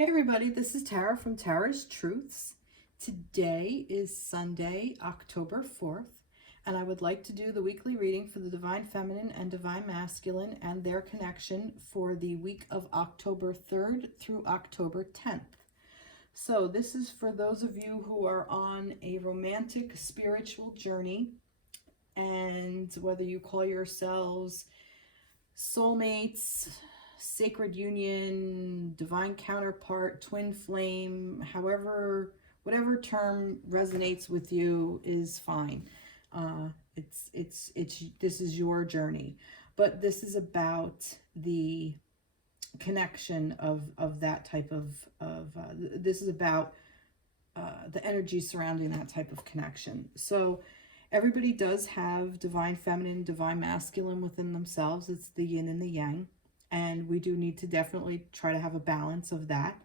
Hey everybody, this is Tara from Tara's Truths. Today is Sunday, October 4th, and I would like to do the weekly reading for the Divine Feminine and Divine Masculine and their connection for the week of October 3rd through October 10th. So this is for those of you who are on a romantic spiritual journey, and whether you call yourselves soulmates, sacred union, divine counterpart, twin flame, however, whatever term resonates with you is fine. This is your journey, but this is about the connection of that type of this is about the energy surrounding that type of connection. So everybody does have divine feminine, divine masculine within themselves. It's the yin and the yang. And we do need to definitely try to have a balance of that.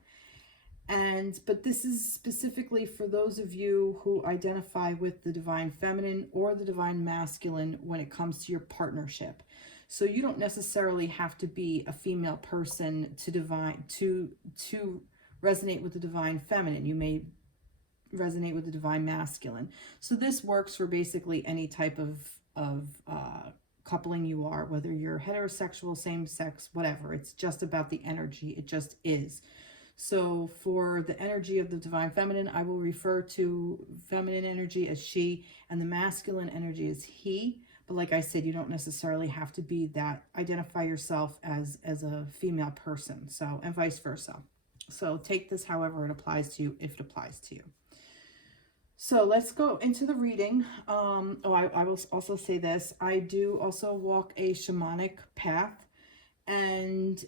But this is specifically for those of you who identify with the divine feminine or the divine masculine when it comes to your partnership. So you don't necessarily have to be a female person to resonate with the divine feminine. You may resonate with the divine masculine. So this works for basically any type of coupling you are, whether you're heterosexual, same sex, whatever. It's just about the energy. It just is. So for the energy of the divine feminine, I will refer to feminine energy as she and the masculine energy as he. But like I said, you don't necessarily have to be that, identify yourself as a female person. So, and vice versa. So take this however it applies to you, if it applies to you. So let's go into the reading. I will also say this. I do also walk a shamanic path. And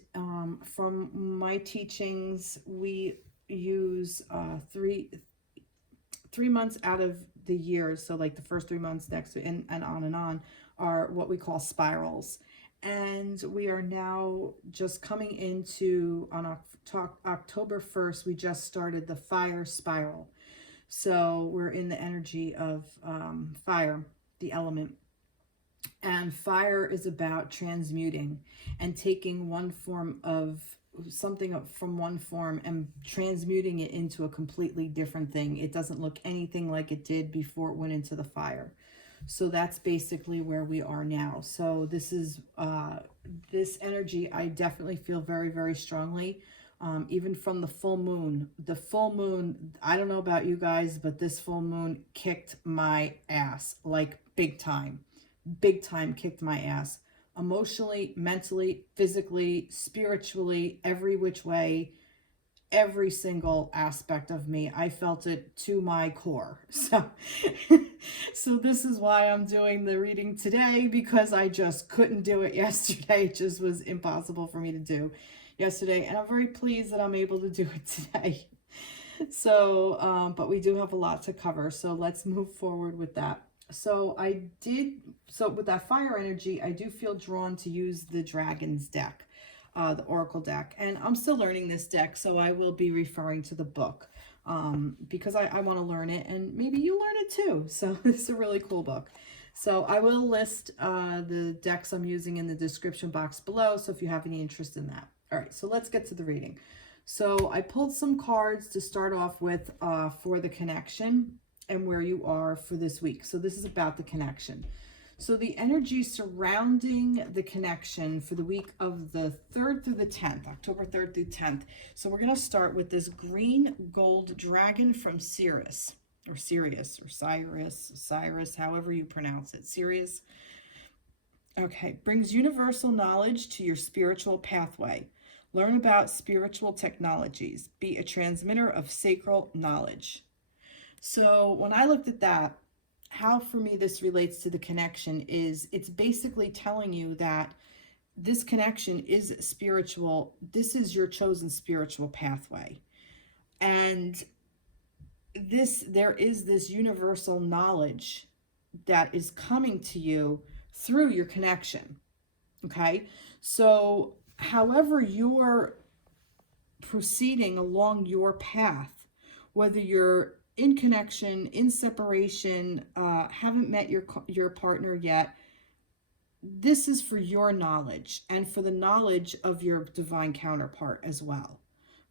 from my teachings, we use 3 months out of the year. So like the first 3 months next to, and on, are what we call spirals. And we are now just coming into, on October 1st, we just started the fire spiral. So we're in the energy of fire, the element. And fire is about transmuting and taking one form of something from one form and transmuting it into a completely different thing. It doesn't look anything like it did before it went into the fire. So that's basically where we are now. So this is this energy I definitely feel very, very strongly. Even from the full moon. The full moon, I don't know about you guys, but this full moon kicked my ass, like big time kicked my ass. Emotionally, mentally, physically, spiritually, every which way, every single aspect of me. I felt it to my core. So, so this is why I'm doing the reading today, because I just couldn't do it yesterday. It just was impossible for me to do yesterday, and I'm very pleased that I'm able to do it today. So but we do have a lot to cover, so let's move forward with that. So with that fire energy, I do feel drawn to use the Dragons deck, the Oracle deck, and I'm still learning this deck, so I will be referring to the book because I want to learn it, and maybe you learn it too. So this is a really cool book. So I will list the decks I'm using in the description box below, so if you have any interest in that. All right, so let's get to the reading. So I pulled some cards to start off with for the connection and where you are for this week. So this is about the connection. So the energy surrounding the connection for the week of the 3rd through the 10th, October 3rd through 10th. So we're going to start with this green gold dragon from Seers, or Sirius, or Cyrus, however you pronounce it, Sirius. Okay, brings universal knowledge to your spiritual pathway. Learn about spiritual technologies. Be a transmitter of sacred knowledge. So when I looked at that, how for me this relates to the connection is it's basically telling you that this connection is spiritual. This is your chosen spiritual pathway. And there is this universal knowledge that is coming to you through your connection. Okay, so however you're proceeding along your path, whether you're in connection, in separation, haven't met your partner yet, this is for your knowledge and for the knowledge of your divine counterpart as well.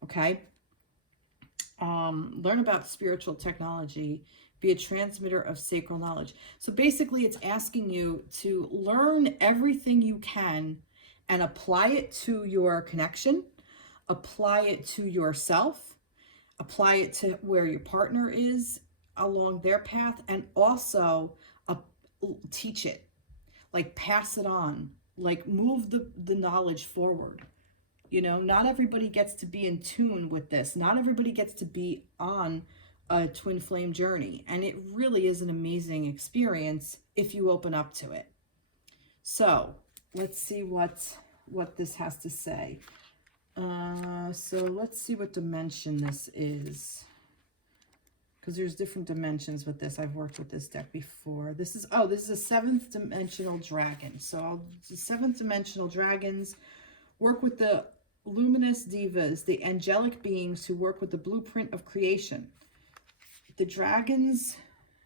Okay, Learn about spiritual technology. Be a transmitter of sacred knowledge. So basically it's asking you to learn everything you can and apply it to your connection, apply it to yourself, apply it to where your partner is along their path, and also teach it, like pass it on, like move the knowledge forward. You know, not everybody gets to be in tune with this. Not everybody gets to be on a twin flame journey. And it really is an amazing experience if you open up to it. So let's see what this has to say. So let's see what dimension this is. Because there's different dimensions with this. I've worked with this deck before. This is a 7th dimensional dragon. So the 7th dimensional dragons work with the luminous divas, the angelic beings who work with the blueprint of creation. The dragons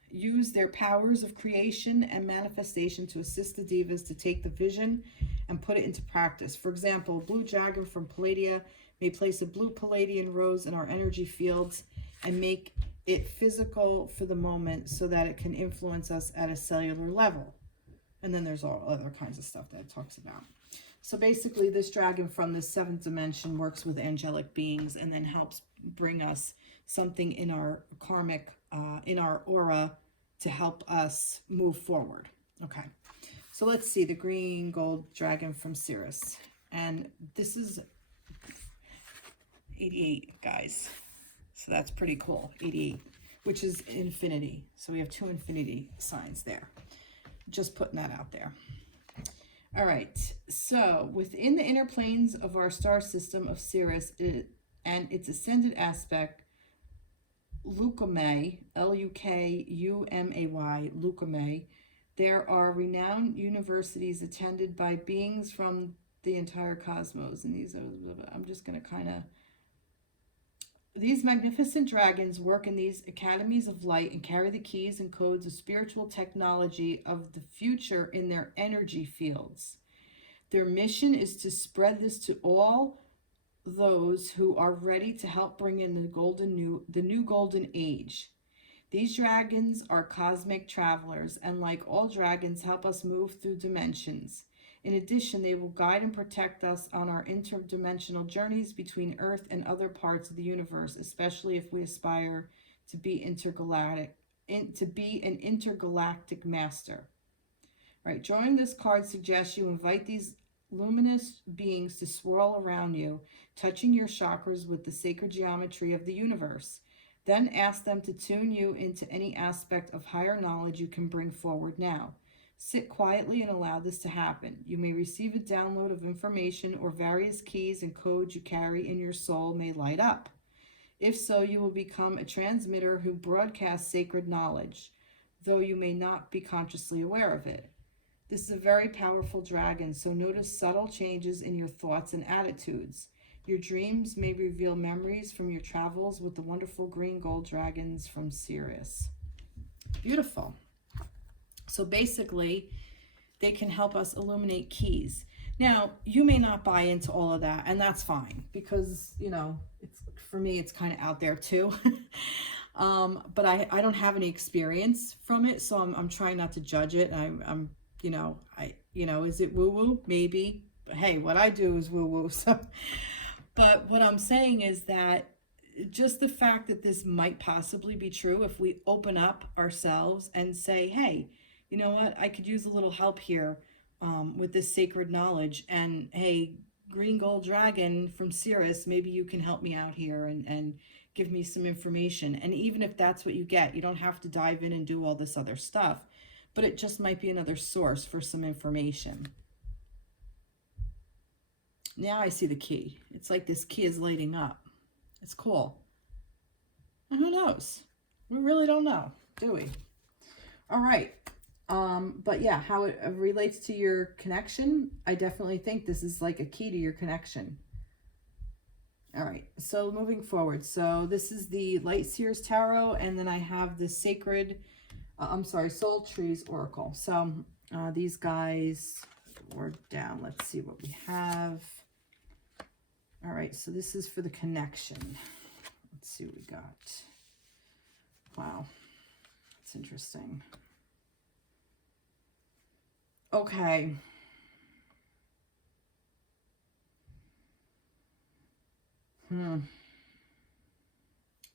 use their powers of creation and manifestation to assist the divas to take the vision and put it into practice. For example, a blue dragon from Palladia may place a blue Palladian rose in our energy fields and make it physical for the moment so that it can influence us at a cellular level. And then there's all other kinds of stuff that it talks about. So basically this dragon from the 7th dimension works with angelic beings and then helps bring us something in our karmic, in our aura to help us move forward. Okay, so let's see the green gold dragon from Seers. And this is 88, guys. So that's pretty cool, 88, which is infinity. So we have 2 infinity signs there. Just putting that out there. All right, so within the inner planes of our star system of Seers and its ascended aspect, Leucomay, L-U-K-U-M-A-Y, Leucomay, there are renowned universities attended by beings from the entire cosmos. And these are, I'm just going to kind of, these magnificent dragons work in these academies of light and carry the keys and codes of spiritual technology of the future in their energy fields. Their mission is to spread this to all those who are ready to help bring in the new golden age. These dragons are cosmic travelers, and like all dragons, help us move through dimensions. In addition, they will guide and protect us on our interdimensional journeys between Earth and other parts of the universe, especially if we aspire to be intergalactic, to be an intergalactic master. Right, drawing this card suggests you invite these luminous beings to swirl around you, touching your chakras with the sacred geometry of the universe. Then ask them to tune you into any aspect of higher knowledge you can bring forward now. Sit quietly and allow this to happen. You may receive a download of information, or various keys and codes you carry in your soul may light up. If so, you will become a transmitter who broadcasts sacred knowledge, though you may not be consciously aware of it. This is a very powerful dragon, so notice subtle changes in your thoughts and attitudes. Your dreams may reveal memories from your travels with the wonderful green gold dragons from Seers. Beautiful. So basically, they can help us illuminate keys. Now, you may not buy into all of that, and that's fine, because, you know, it's, for me, it's kind of out there too. But I don't have any experience from it, so I'm trying not to judge it. I'm is it woo-woo? Maybe. But hey, what I do is woo-woo. So, but what I'm saying is that just the fact that this might possibly be true, if we open up ourselves and say, hey, you know what, I could use a little help here with this sacred knowledge. And hey, green gold dragon from Seers, maybe you can help me out here and give me some information. And even if that's what you get, you don't have to dive in and do all this other stuff. But it just might be another source for some information. Now I see the key. It's like this key is lighting up. It's cool. And who knows? We really don't know, do we? All right. But yeah, how it relates to your connection, I definitely think this is like a key to your connection. All right, so moving forward. So this is the Light Seers Tarot, and then I have the Sacred, Soul Trees Oracle. So these guys are down. Let's see what we have. All right, so this is for the connection. Let's see what we got. Wow, that's interesting. Okay.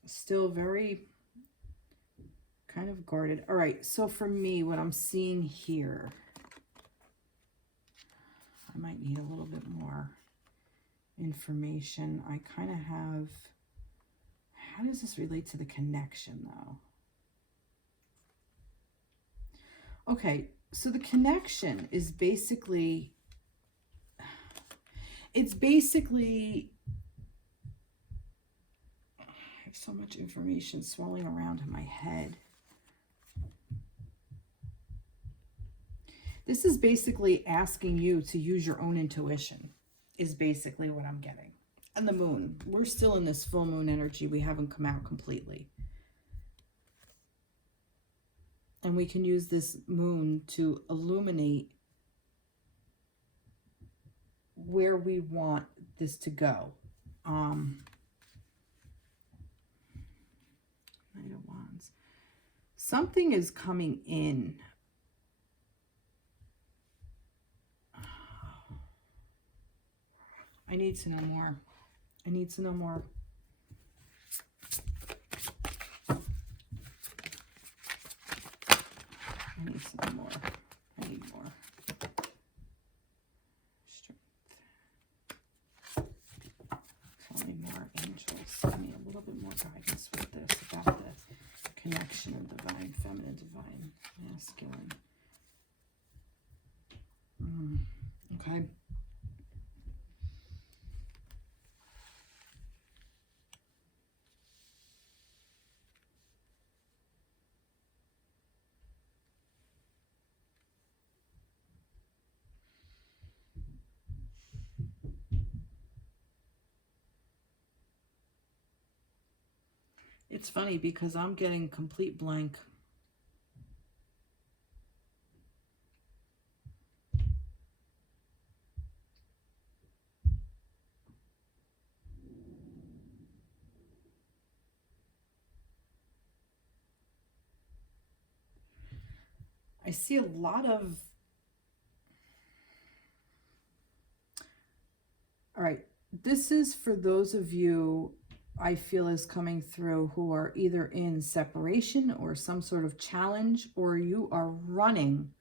Still very kind of guarded. All right, so for me, what I'm seeing here, I might need a little bit more information. I kind of have, how does this relate to the connection though? Okay, so the connection is basically, it's basically, I have so much information swirling around in my head. This is basically asking you to use your own intuition, is basically what I'm getting. And the moon, we're still in this full moon energy. We haven't come out completely. And we can use this moon to illuminate where we want this to go. Knight of Wands. Something is coming in. I need to know more. I need to know more. I need to know more. I need more. Strength. Tell me more, angels. Give me a little bit more guidance with this, about the connection of divine, feminine, divine, masculine. Okay. It's funny because I'm getting complete blank. I see a lot of, all right, this is for those of you I feel is coming through who are either in separation or some sort of challenge, or you are running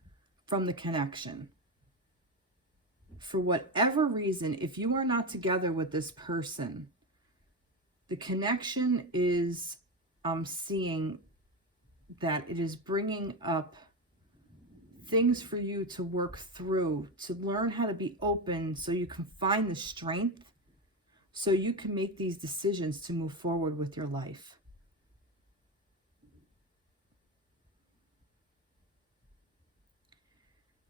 from the connection. For whatever reason, if you are not together with this person, the connection is, I'm seeing that it is bringing up things for you to work through, to learn how to be open so you can find the strength, so you can make these decisions to move forward with your life.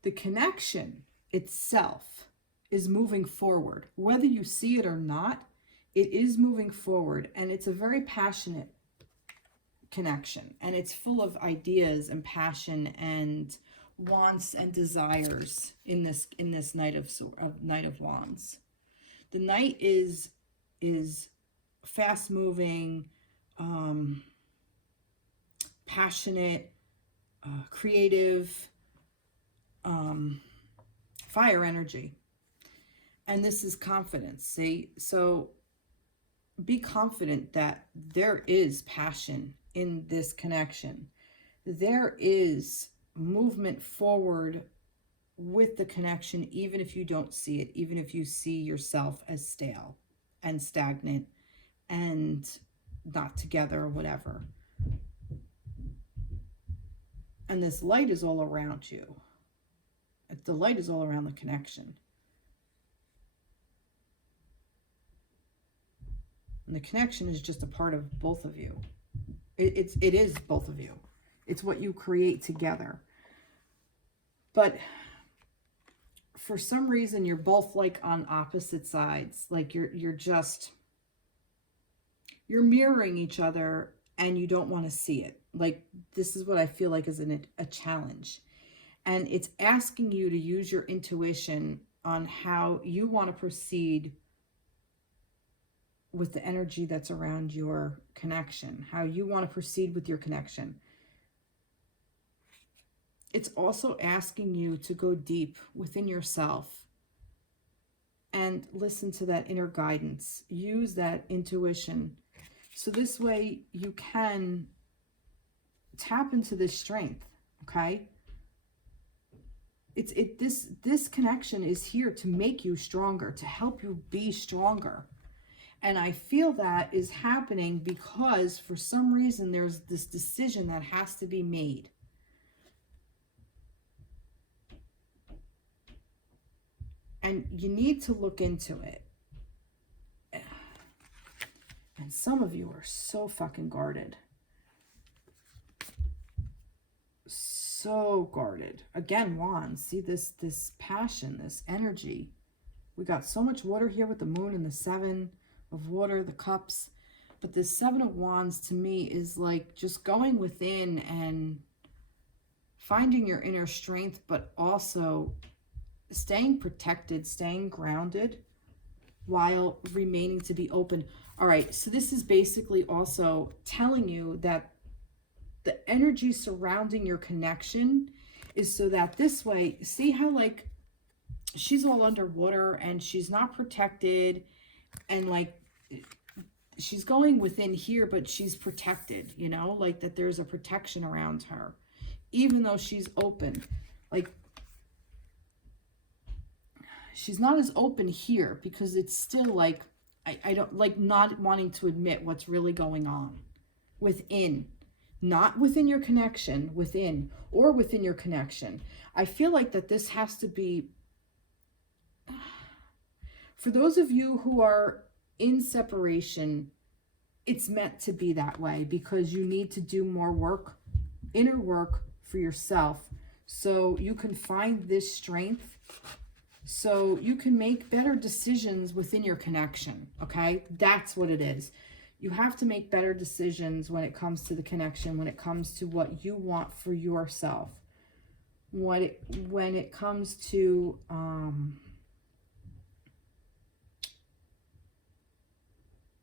The connection itself is moving forward. Whether you see it or not, it is moving forward, and it's a very passionate connection, and it's full of ideas and passion and wants and desires in this Knight of Wands. The Knight is fast moving, passionate, creative, fire energy. And this is confidence. See, so be confident that there is passion in this connection. There is movement forward with the connection, even if you don't see it, even if you see yourself as stale and stagnant and not together or whatever. And this light is all around you. The light is all around the connection. And the connection is just a part of both of you. It is both of you. It's what you create together. But for some reason, you're both like on opposite sides. Like you're mirroring each other and you don't want to see it. Like this is what I feel like is a challenge. And it's asking you to use your intuition on how you want to proceed with the energy that's around your connection, how you want to proceed with your connection. It's also asking you to go deep within yourself and listen to that inner guidance. Use that intuition. So this way you can tap into this strength, okay? This connection is here to make you stronger, to help you be stronger. And I feel that is happening because for some reason there's this decision that has to be made. And you need to look into it. And some of you are so fucking guarded. So guarded. Again, wands. See this passion, this energy. We got so much water here with the moon and the 7 of water, the cups. But this 7 of wands to me is like just going within and finding your inner strength, but also staying protected, staying grounded while remaining to be open. All right, so this is basically also telling you that the energy surrounding your connection is so that this way, see how like she's all underwater and she's not protected, and like she's going within here, but she's protected, you know, like that there's a protection around her, even though she's open. Like she's not as open here because it's still like, I don't like not wanting to admit what's really going on within, not within your connection, within or within your connection. I feel like that this has to be, for those of you who are in separation, it's meant to be that way because you need to do more work, inner work for yourself, so you can find this strength, so you can make better decisions within your connection, okay? That's what it is. You have to make better decisions when it comes to the connection, when it comes to what you want for yourself, when it comes to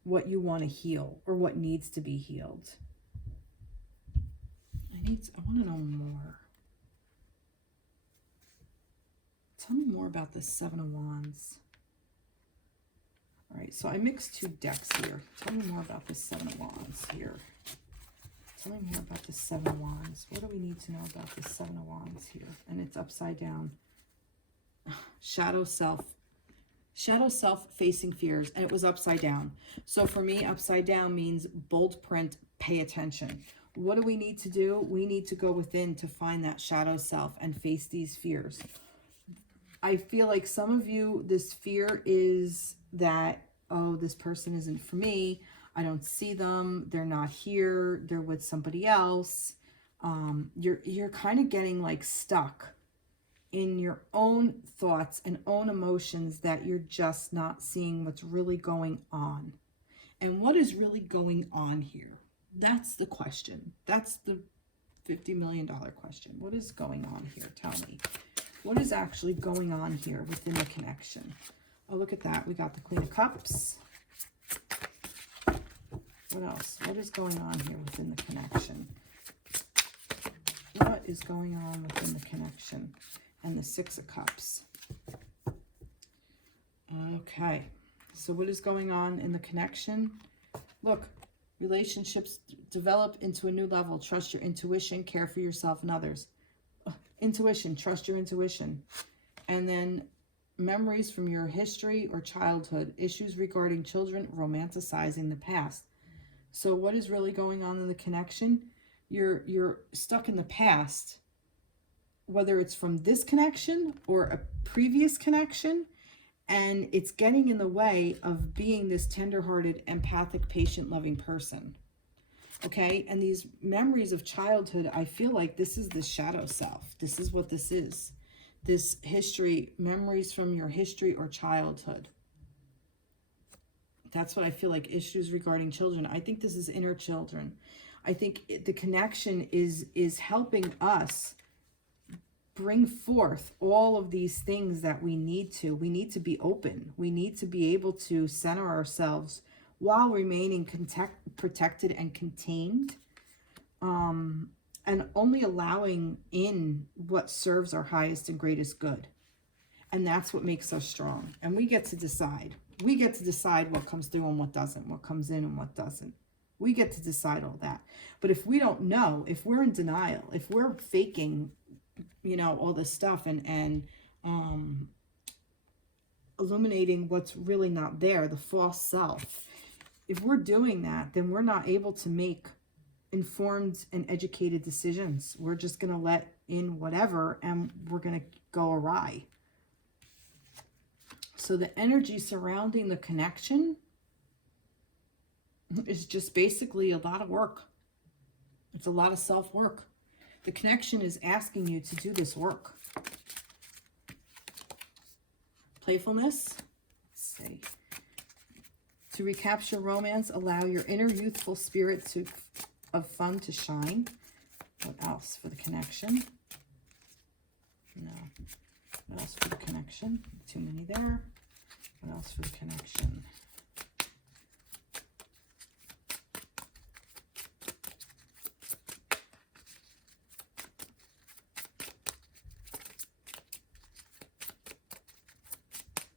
what you want to heal or what needs to be healed. I want to know more. Tell me more about this 7 of wands. All right, so I mixed 2 decks here. Tell me more about this 7 of wands here. Tell me more about this 7 of wands. What do we need to know about this 7 of wands here? And it's upside down. Shadow self. Shadow self facing fears. And it was upside down. So for me, upside down means bold print, pay attention. What do we need to do? We need to go within to find that shadow self and face these fears. I feel like some of you, this fear is that, oh, this person isn't for me. I don't see them. They're not here. They're with somebody else. You're kind of getting like stuck in your own thoughts and own emotions that you're just not seeing what's really going on. And what is really going on here? That's the question. That's the $50 million question. What is going on here? Tell me. What is actually going on here within the connection? Oh, look at that. We got the Queen of Cups. What else? What is going on here within the connection? What is going on within the connection? And the 6 of Cups. Okay. So what is going on in the connection? Look, relationships develop into a new level. Trust your intuition. Care for yourself and others. Intuition, trust your intuition. And then memories from your history or childhood, issues regarding children, romanticizing the past. So what is really going on in the connection? You're stuck in the past, whether it's from this connection or a previous connection, and it's getting in the way of being this tender-hearted, empathic, patient, loving person. Okay, and these memories of childhood, I feel like this is the shadow self. This is what this is. This history, memories from your history or childhood. That's what I feel like, issues regarding children. I think this is inner children. I think the connection is helping us bring forth all of these things that we need to. We need to be open. We need to be able to center ourselves while remaining protected and contained, and only allowing in what serves our highest and greatest good. And that's what makes us strong. And we get to decide. We get to decide what comes through and what doesn't, what comes in and what doesn't. We get to decide all that. But if we don't know, if we're in denial, if we're faking, you know, all this stuff and illuminating what's really not there, the false self, if we're doing that, then we're not able to make informed and educated decisions. We're just going to let in whatever, and we're going to go awry. So the energy surrounding the connection is just basically a lot of work. It's a lot of self-work. The connection is asking you to do this work. Playfulness. Let's see. To recapture romance, allow your inner youthful spirit of fun to shine. What else for the connection? No. What else for the connection? Too many there. What else for the connection?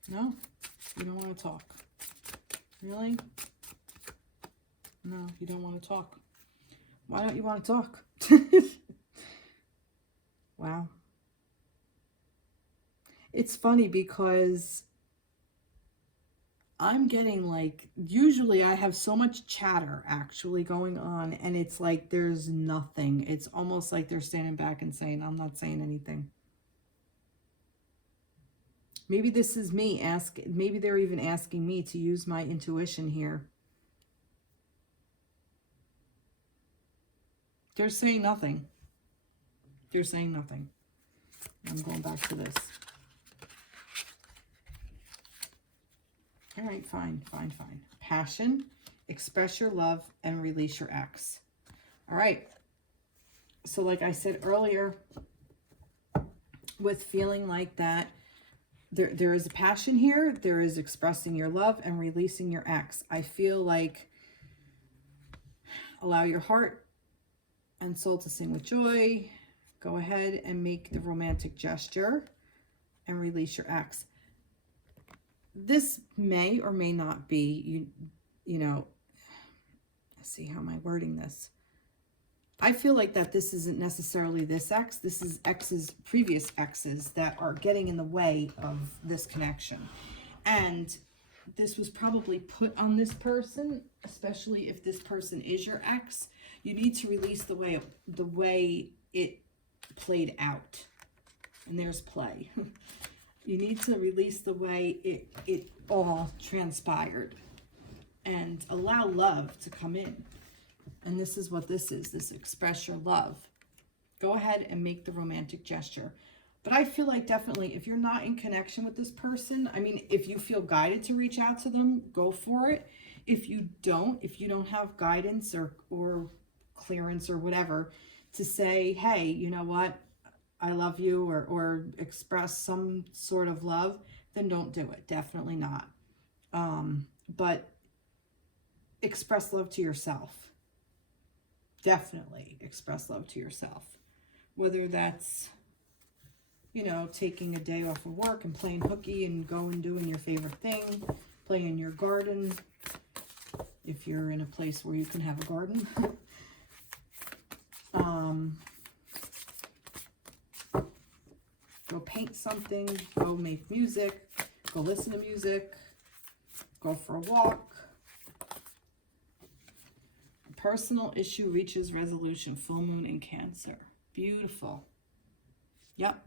No? You don't want to talk. Really? No, you don't want to talk. Why don't you want to talk? Wow. It's funny because I'm getting like, usually I have so much chatter actually going on, and it's like there's nothing. It's almost like they're standing back and saying, I'm not saying anything. Maybe this is me maybe they're even asking me to use my intuition here. They're saying nothing. They're saying nothing. I'm going back to this. All right, fine. Passion, express your love, and release your ex. All right. So like I said earlier, with feeling like that, there is a passion here. There is expressing your love and releasing your ex. I feel like allow your heart and soul to sing with joy. Go ahead and make the romantic gesture and release your ex. This may or may not be, you know, let's see, how am I wording this? I feel like that this isn't necessarily this ex. This is exes, previous exes that are getting in the way of this connection. And this was probably put on this person, especially if this person is your ex. You need to release the way it played out. And there's play. You need to release the way it all transpired and allow love to come in. And this is what this is. This express your love. Go ahead and make the romantic gesture. But I feel like definitely if you're not in connection with this person, I mean, if you feel guided to reach out to them, go for it. If you don't have guidance or clearance or whatever to say, hey, you know what? I love you, or express some sort of love, then don't do it. Definitely not. But express love to yourself. Definitely express love to yourself. Whether that's, you know, taking a day off of work and playing hooky and going doing your favorite thing, playing in your garden, if you're in a place where you can have a garden. Go paint something, go make music, go listen to music, go for a walk. A personal issue reaches resolution, full moon in Cancer. Beautiful. Yep.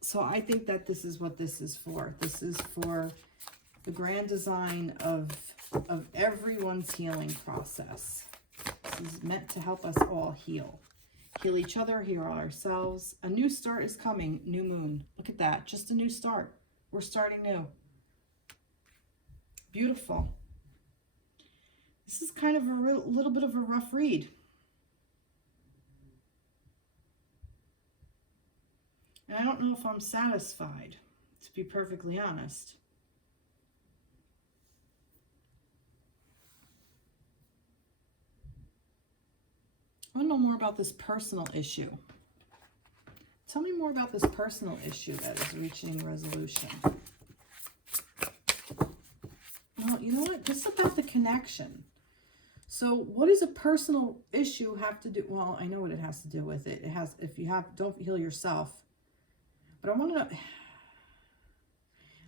So I think that this is what this is for. This is for the grand design of everyone's healing process. This is meant to help us all heal. Heal each other, heal ourselves. A new start is coming. New moon. Look at that. Just a new start. We're starting new. Beautiful. This is kind of a little bit of a rough read. And I don't know if I'm satisfied, to be perfectly honest. I want to know more about this personal issue. Tell me more about this personal issue that is reaching resolution. Well, you know what? This is about the connection. So what does a personal issue have to do? Well, I know what it has to do with it. It has, if you have, don't heal yourself. But I want to know,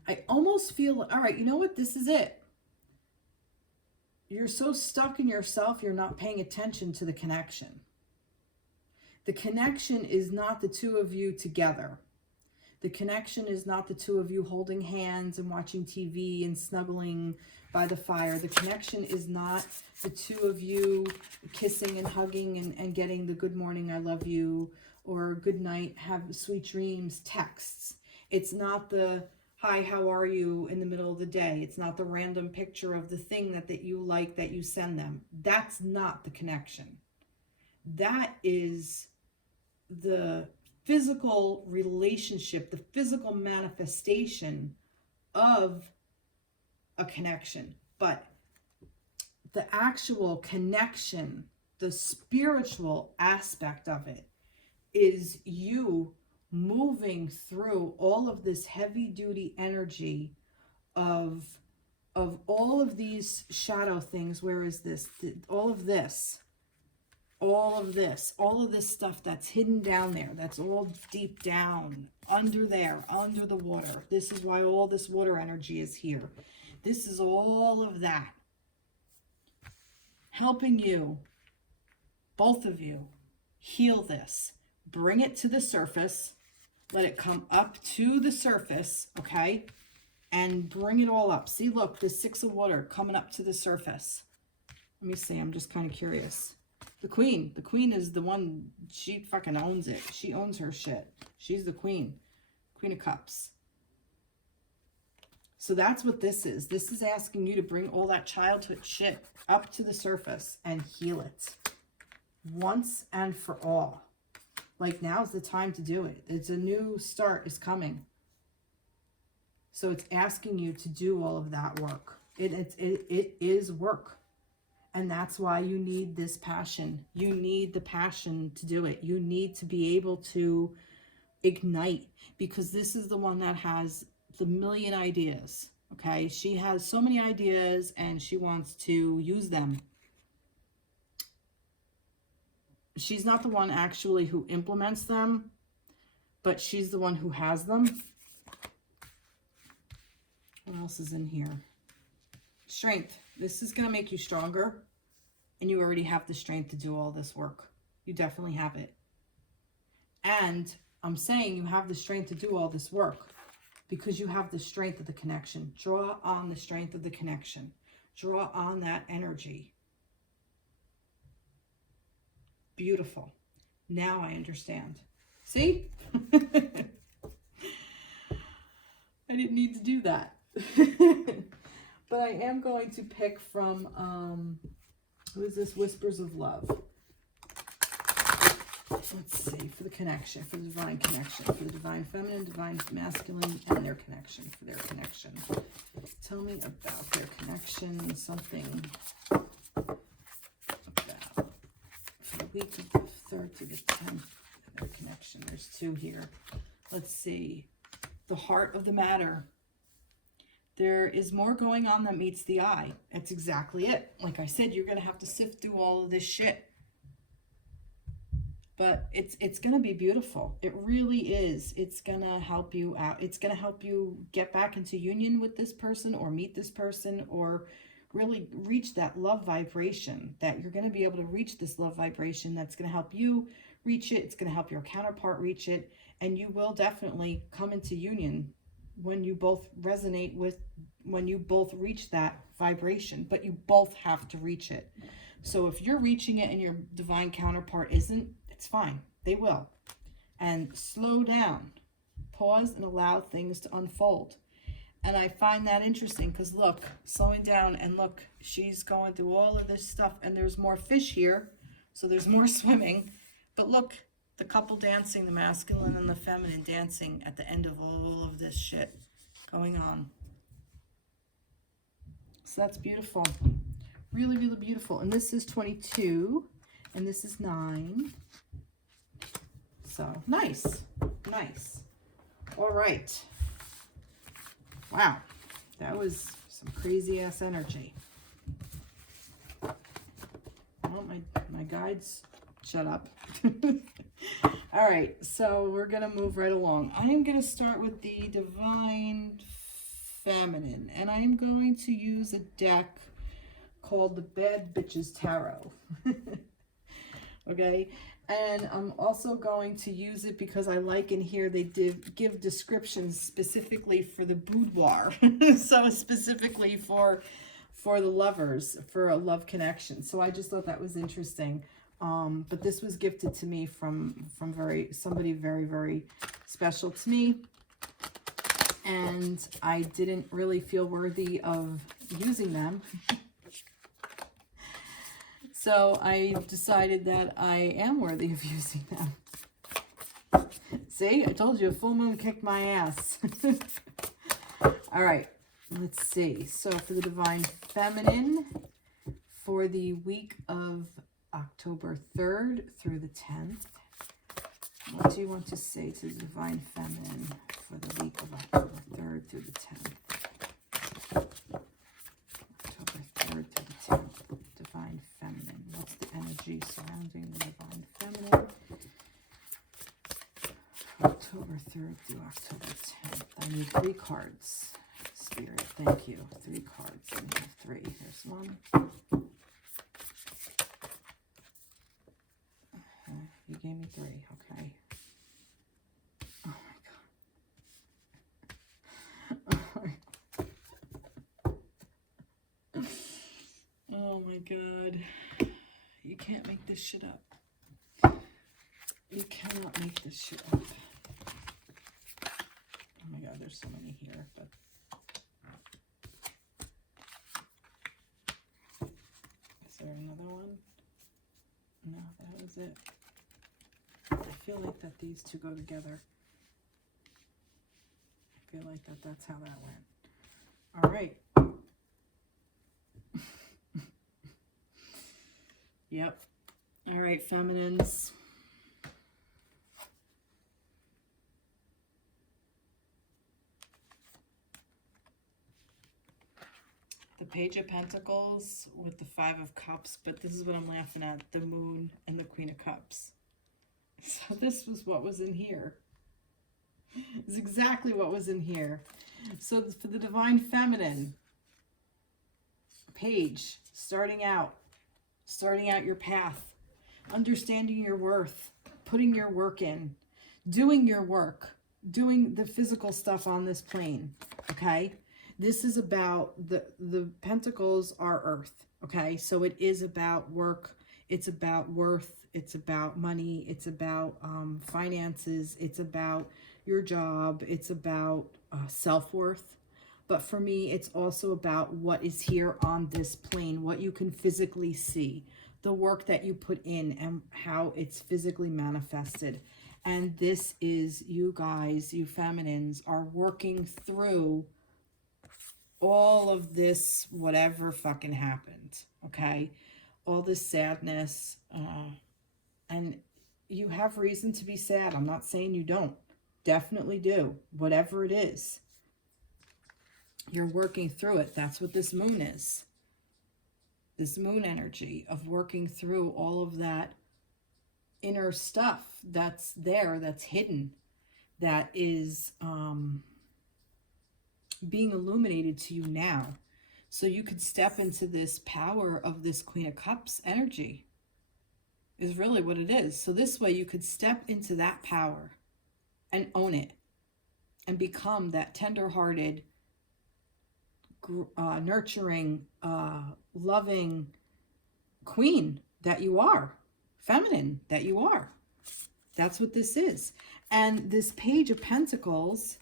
I almost feel, all right, you know what? This is it. You're so stuck in yourself, you're not paying attention to the connection. The connection is not the two of you together. The connection is not the two of you holding hands and watching TV and snuggling by the fire. The connection is not the two of you kissing and hugging and getting the good morning, I love you, or good night, have sweet dreams texts. It's not the hi, how are you in the middle of the day. It's not the random picture of the thing that you like that you send them. That's not the connection. That is the physical relationship, the physical manifestation of a connection. But the actual connection, the spiritual aspect of it, is you moving through all of this heavy duty energy of all of these shadow things. Where is this? All of this stuff that's hidden down there, that's all deep down, under there, under the water. This is why all this water energy is here. This is all of that. Helping you, both of you, heal this. Bring it to the surface. Let it come up to the surface, okay? And bring it all up. See, look, the 6 of water coming up to the surface. Let me see, I'm just kind of curious. The queen is the one, she fucking owns it. She owns her shit. She's the queen of cups. So that's what this is. This is asking you to bring all that childhood shit up to the surface and heal it once and for all. Like, now's the time to do it. It's a new start is coming. So it's asking you to do all of that work. It is work. And that's why you need this passion. You need the passion to do it. You need to be able to ignite, because this is the one that has the million ideas. Okay? She has so many ideas and she wants to use them. She's not the one actually who implements them, but she's the one who has them. What else is in here? Strength. This is going to make you stronger, and you already have the strength to do all this work. You definitely have it. And I'm saying you have the strength to do all this work because you have the strength of the connection. Draw on the strength of the connection. Draw on that energy. Beautiful. Now I understand. See? I didn't need to do that. But I am going to pick from, who is this? Whispers of Love. Let's see, for the connection, for the divine connection, for the divine feminine, divine masculine, and their connection, for their connection. Tell me about their connection, something about, for the week of the 3rd to the 10th, their connection. There's 2 here. Let's see. The heart of the matter. There is more going on than meets the eye. That's exactly it. Like I said, you're going to have to sift through all of this shit. But it's going to be beautiful. It really is. It's going to help you out. It's going to help you get back into union with this person, or meet this person, or really reach that love vibration, that you're going to be able to reach this love vibration that's going to help you reach it. It's going to help your counterpart reach it. And you will definitely come into union when you both resonate with, when you both reach that vibration, but you both have to reach it. So if you're reaching it and your divine counterpart isn't, it's fine. They will. And slow down. Pause and allow things to unfold. And I find that interesting because look, slowing down, and look, she's going through all of this stuff, and there's more fish here. So there's more swimming. But look, the couple dancing, the masculine and the feminine dancing at the end of all of this shit going on. So that's beautiful. Really, really beautiful. And this is 22. And this is 9. So nice, nice. All right. Wow, that was some crazy ass energy. Well, my guides shut up. All right, so we're gonna move right along. I am gonna start with the Divine Feminine, and I'm going to use a deck called the Bad Bitches Tarot. Okay, and I'm also going to use it because I like in here they did give descriptions specifically for the boudoir. So specifically for the lovers, for a love connection. So I just thought that was interesting. But this was gifted to me from somebody very, very special to me. And I didn't really feel worthy of using them. So I decided that I am worthy of using them. See, I told you, a full moon kicked my ass. All right, let's see. So for the Divine Feminine, for the week of October 3rd through the 10th, what do you want to say to the Divine Feminine for the week of October 3rd through the 10th? October 3rd through the 10th. Divine Feminine. What's the energy surrounding the Divine Feminine? October 3rd through October 10th. I need 3 cards. Spirit, thank you. 3 cards. I have 3. Here's 1. You gave me 3. Okay. Oh my god. Oh my god. You can't make this shit up. You cannot make this shit up. Oh my god, there's so many here, but is there another one? No, that was it. I feel like that these two go together. I feel like that's how that went. All right. Yep. All right, feminines. The Page of Pentacles with the 5 of Cups, but this is what I'm laughing at, the Moon and the Queen of Cups. So this was what was in here. It's exactly what was in here. So for the Divine Feminine, Page, starting out your path, understanding your worth, putting your work in, doing your work, doing the physical stuff on this plane, okay? This is about the pentacles are earth, okay? So it is about work, it's about worth, it's about money, it's about finances, it's about your job, it's about self-worth. But for me, it's also about what is here on this plane, what you can physically see, the work that you put in and how it's physically manifested. And this is, you guys, you feminines, are working through all of this, whatever fucking happened, okay? All this sadness, and you have reason to be sad. I'm not saying you don't. Definitely do. Whatever it is, you're working through it. That's what this moon is. This moon energy of working through all of that inner stuff that's there, that's hidden, that is being illuminated to you now. So you could step into this power of this Queen of Cups energy is really what it is. So this way you could step into that power and own it and become that tender-hearted, nurturing, loving queen that you are, feminine that you are. That's what this is. And this Page of Pentacles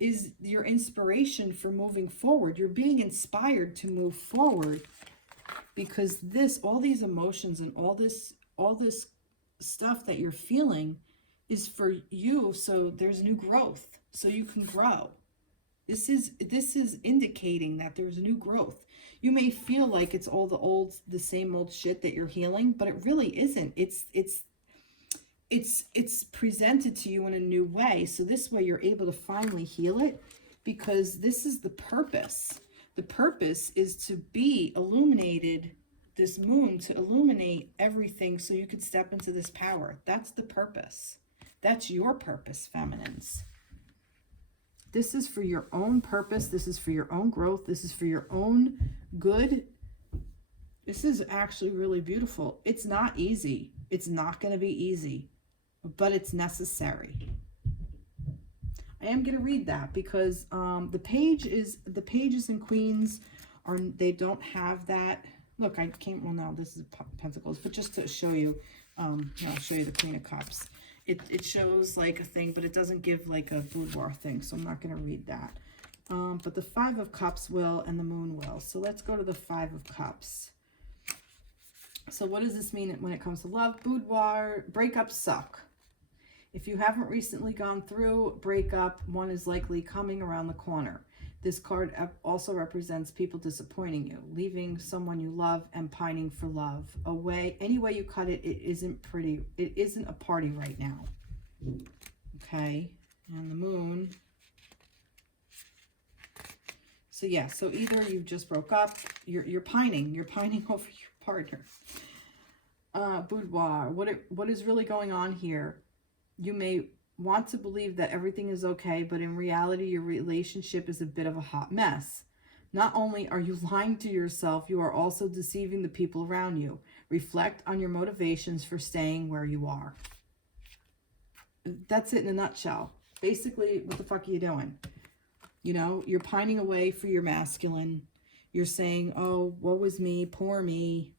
is your inspiration for moving forward. You're being inspired to move forward because all these emotions and all this stuff that you're feeling is for you. So there's new growth, so you can grow. This is indicating that there's new growth. You may feel like it's all the same old shit that you're healing, but it really isn't. It's presented to you in a new way. So this way you're able to finally heal it, because this is the purpose. The purpose is to be illuminated, this moon, to illuminate everything so you could step into this power. That's the purpose. That's your purpose, feminines. This is for your own purpose. This is for your own growth. This is for your own good. This is actually really beautiful. It's not easy. It's not going to be easy, but it's necessary. I am going to read that because the pages in Queens they don't have that. Look, I can't, well, no, this is Pentacles, but just to show you, I'll show you the Queen of Cups. It shows like a thing, but it doesn't give like a boudoir thing, so I'm not going to read that. But the Five of Cups will, and the Moon will. So let's go to the Five of Cups. So what does this mean when it comes to love? Boudoir, breakups suck. If you haven't recently gone through breakup, one is likely coming around the corner. This card also represents people disappointing you, leaving someone you love and pining for love. Any way you cut it, it isn't pretty. It isn't a party right now. Okay, and the Moon. So yeah, so either you just broke up, you're pining over your partner. Boudoir, what is really going on here? You may want to believe that everything is okay, but in reality, your relationship is a bit of a hot mess. Not only are you lying to yourself, you are also deceiving the people around you. Reflect on your motivations for staying where you are. That's it in a nutshell. Basically, what the fuck are you doing? You know, you're pining away for your masculine. You're saying, oh, woe is me, poor me.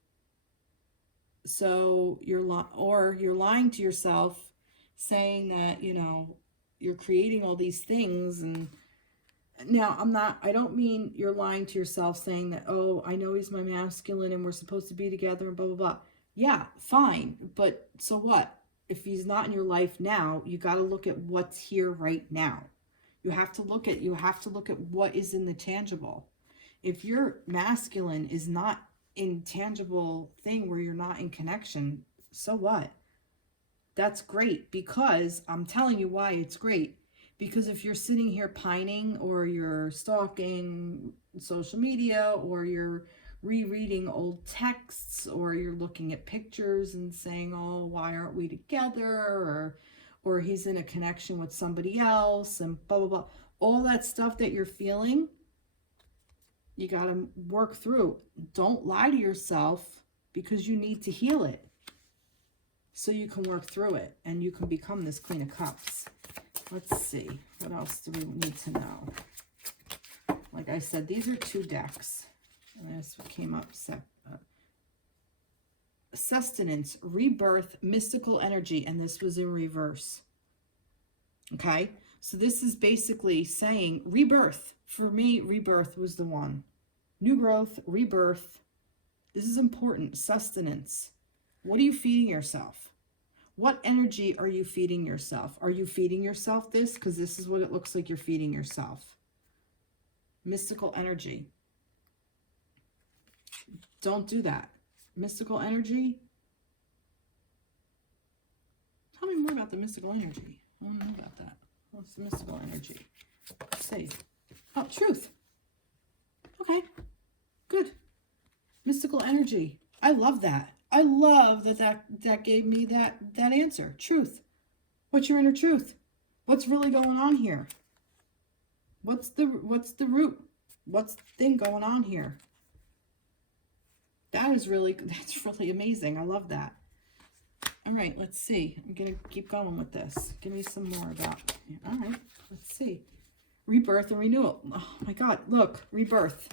So you're lying to yourself, saying that, you know, you're creating all these things. And now I don't mean you're lying to yourself saying that, oh, I know he's my masculine and we're supposed to be together and blah, blah, blah. Yeah, fine. But so what? If he's not in your life now, you got to look at what's here right now. You have to look at what is in the tangible. If your masculine is not in tangible thing where you're not in connection, so what? That's great, because I'm telling you why it's great. Because if you're sitting here pining, or you're stalking social media, or you're rereading old texts, or you're looking at pictures and saying, oh, why aren't we together? Or he's in a connection with somebody else and blah, blah, blah. All that stuff that you're feeling, you got to work through. Don't lie to yourself, because you need to heal it. So you can work through it and you can become this Queen of Cups. Let's see. What else do we need to know? Like I said, these are 2 decks. And that's what came up. Sustenance, rebirth, mystical energy. And this was in reverse. Okay. So this is basically saying rebirth. For me, rebirth was the one. New growth, rebirth. This is important. Sustenance. What are you feeding yourself? What energy are you feeding yourself? Are you feeding yourself this? Because this is what it looks like you're feeding yourself. Mystical energy. Don't do that. Mystical energy. Tell me more about the mystical energy. I don't know about that. What's the mystical energy? Let's see. Oh, truth. Okay. Good. Mystical energy. I love that. I love that gave me that answer. Truth. What's your inner truth? What's really going on here? What's the root? What's the thing going on here? That's really amazing. I love that. All right, let's see. I'm going to keep going with this. Give me some more about it. All right, let's see. Rebirth and renewal. Oh my God, look. Rebirth.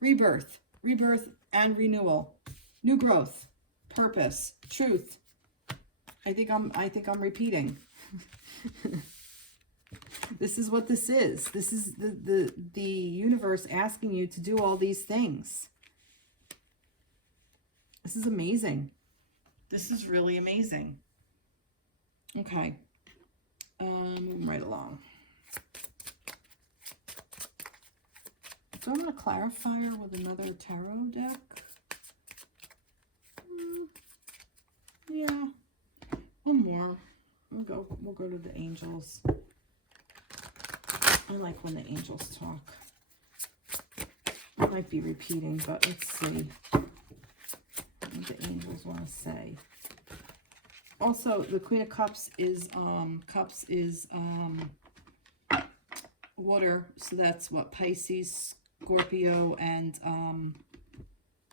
Rebirth. Rebirth and renewal. New growth. Purpose. Truth. I think I'm repeating. This is what this is. This is the universe asking you to do all these things. This is amazing. This is really amazing. Okay. Moving right along. Do I want to clarify her with another tarot deck? Yeah. One more. We'll go to the angels. I like when the angels talk. I might be repeating, but let's see what the angels want to say. Also, the Queen of Cups is water, so that's what, Pisces, Scorpio, and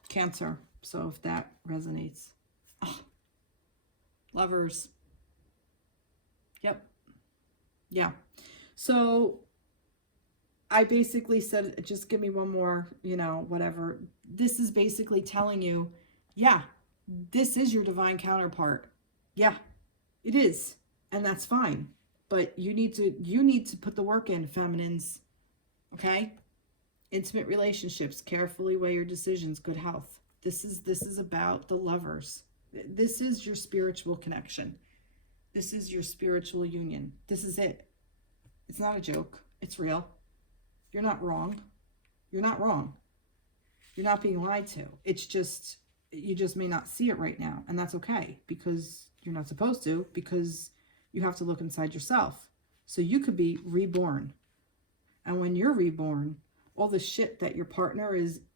Cancer. So if that resonates. Oh, Lovers. Yep. Yeah. So I basically said, just give me one more, you know, whatever. This is basically telling you, yeah, this is your divine counterpart. Yeah, it is. And that's fine. But you need to put the work in, feminines. Okay? Intimate relationships, carefully weigh your decisions, good health. This is about the Lovers. This is your spiritual connection. This is your spiritual union. This is it. It's not a joke. It's real. You're not wrong. You're not wrong. You're not being lied to. It's just, you just may not see it right now. And that's okay, because you're not supposed to, because you have to look inside yourself. So you could be reborn. And when you're reborn, all the shit that your partner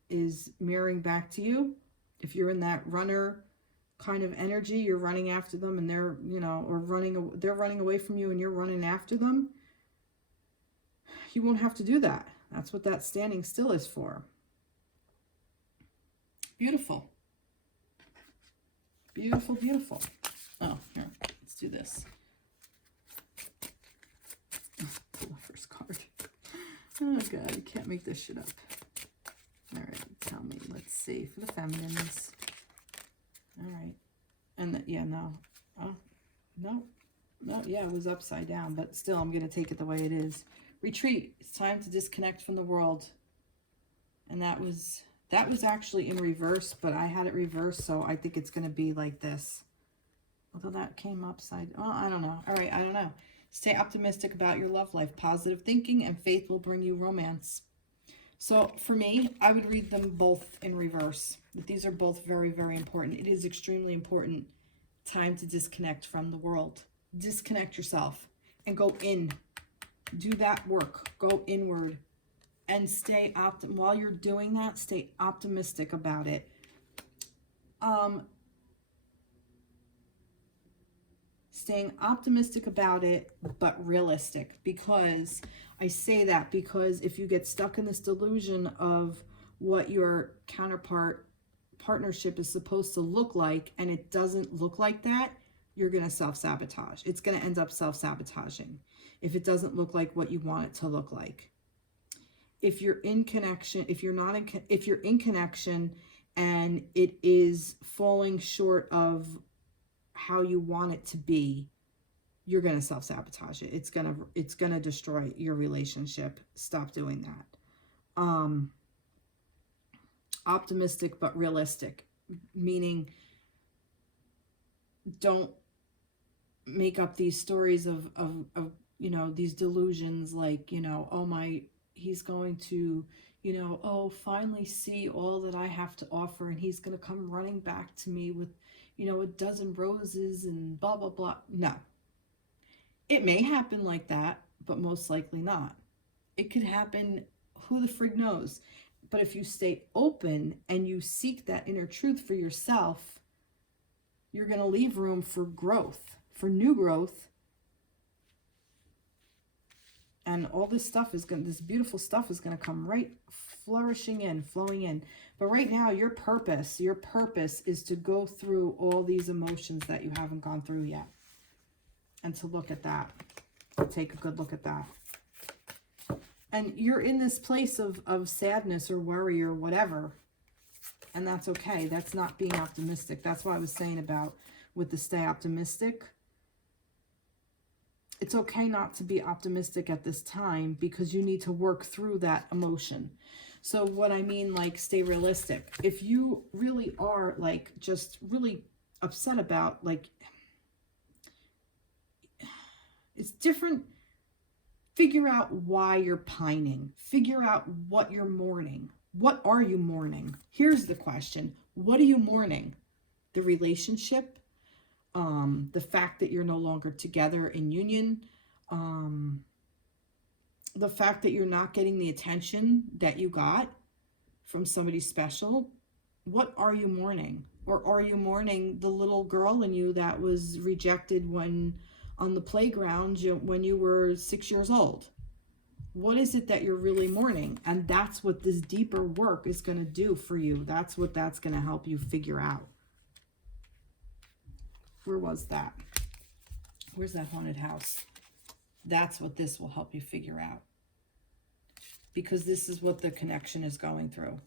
is mirroring back to you, if you're in that runner kind of energy, you're running after them and they're, you know, or they're running away from you and you're running after them, you won't have to do that. That's what that standing still is for. Beautiful. Beautiful, beautiful. Oh, here, let's do this. Pull the first card. Oh, God, you can't make this shit up. All right, tell me. Let's see. For the feminines. All right. And yeah, no. Oh, no. No, yeah, it was upside down, but still, I'm going to take it the way it is. Retreat. It's time to disconnect from the world. And that was actually in reverse, but I had it reversed, so I think it's going to be like this. Although that came upside. Oh, I don't know. All right, I don't know. Stay optimistic about your love life. Positive thinking and faith will bring you romance. So for me, I would read them both in reverse. These are both very, very important. It is extremely important. Time to disconnect from the world. Disconnect yourself and go in. Do that work. Go inward and stay while you're doing that, stay optimistic about it. Staying optimistic about it, but realistic, because I say that because if you get stuck in this delusion of what your partnership is supposed to look like, and it doesn't look like that, you're going to self-sabotage. It's going to end up self-sabotaging if it doesn't look like what you want it to look like. If you're in connection, if you're in connection and it is falling short of how you want it to be, you're going to self-sabotage it. It's going to destroy your relationship. Stop doing that. Optimistic but realistic, meaning don't make up these stories of you know, these delusions like, you know, oh he's going to, you know, oh, finally see all that I have to offer, and he's going to come running back to me with, you know, a dozen roses and blah, blah, blah. No. It may happen like that, but most likely not. It could happen, who the frig knows. But if you stay open and you seek that inner truth for yourself, you're going to leave room for growth, for new growth. And all this stuff this beautiful stuff is going to come right flourishing in, flowing in. But right now, your purpose is to go through all these emotions that you haven't gone through yet. And to look at that, to take a good look at that. And you're in this place of sadness or worry or whatever. And that's okay. That's not being optimistic. That's what I was saying about with the stay optimistic. It's okay not to be optimistic at this time because you need to work through that emotion. So what I mean, like, stay realistic. If you really are, like, just really upset about, like, it's different Figure out why you're pining. Figure out what you're mourning. What are you mourning? Here's the question. What are you mourning? The relationship? The fact that you're no longer together in union? The fact that you're not getting the attention that you got from somebody special? What are you mourning? Or are you mourning the little girl in you that was rejected when on the playground when you were 6 years old? What is it that you're really mourning? And that's what this deeper work is going to do for you. That's what that's going to help you figure out. Where was that? Where's that haunted house? That's what this will help you figure out. Because this is what the connection is going through.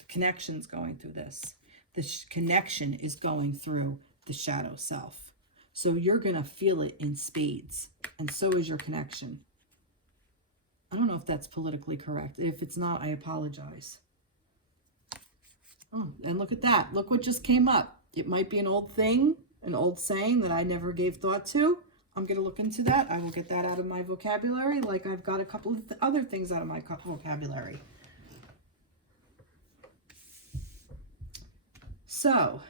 The connection's going through this. The connection is going through the shadow self. So you're going to feel it in spades. And so is your connection. I don't know if that's politically correct. If it's not, I apologize. Oh, and look at that. Look what just came up. It might be an old thing, an old saying that I never gave thought to. I'm going to look into that. I will get that out of my vocabulary, like I've got a couple of other things out of my vocabulary. So,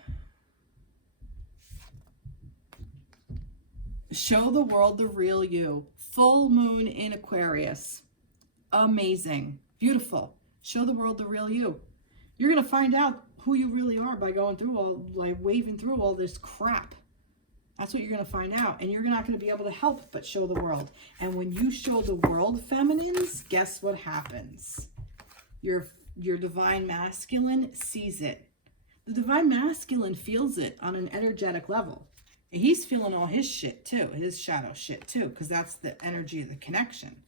show the world the real you. Full moon in Aquarius. Amazing. Beautiful. Show the world the real you. You're going to find out who you really are by going through all, like waving through all this crap. That's what you're going to find out. And you're not going to be able to help but show the world. And when you show the world, feminines, guess what happens? Your divine masculine sees it. The divine masculine feels it on an energetic level. And he's feeling all his shit too, his shadow shit too, because that's the energy of the connection.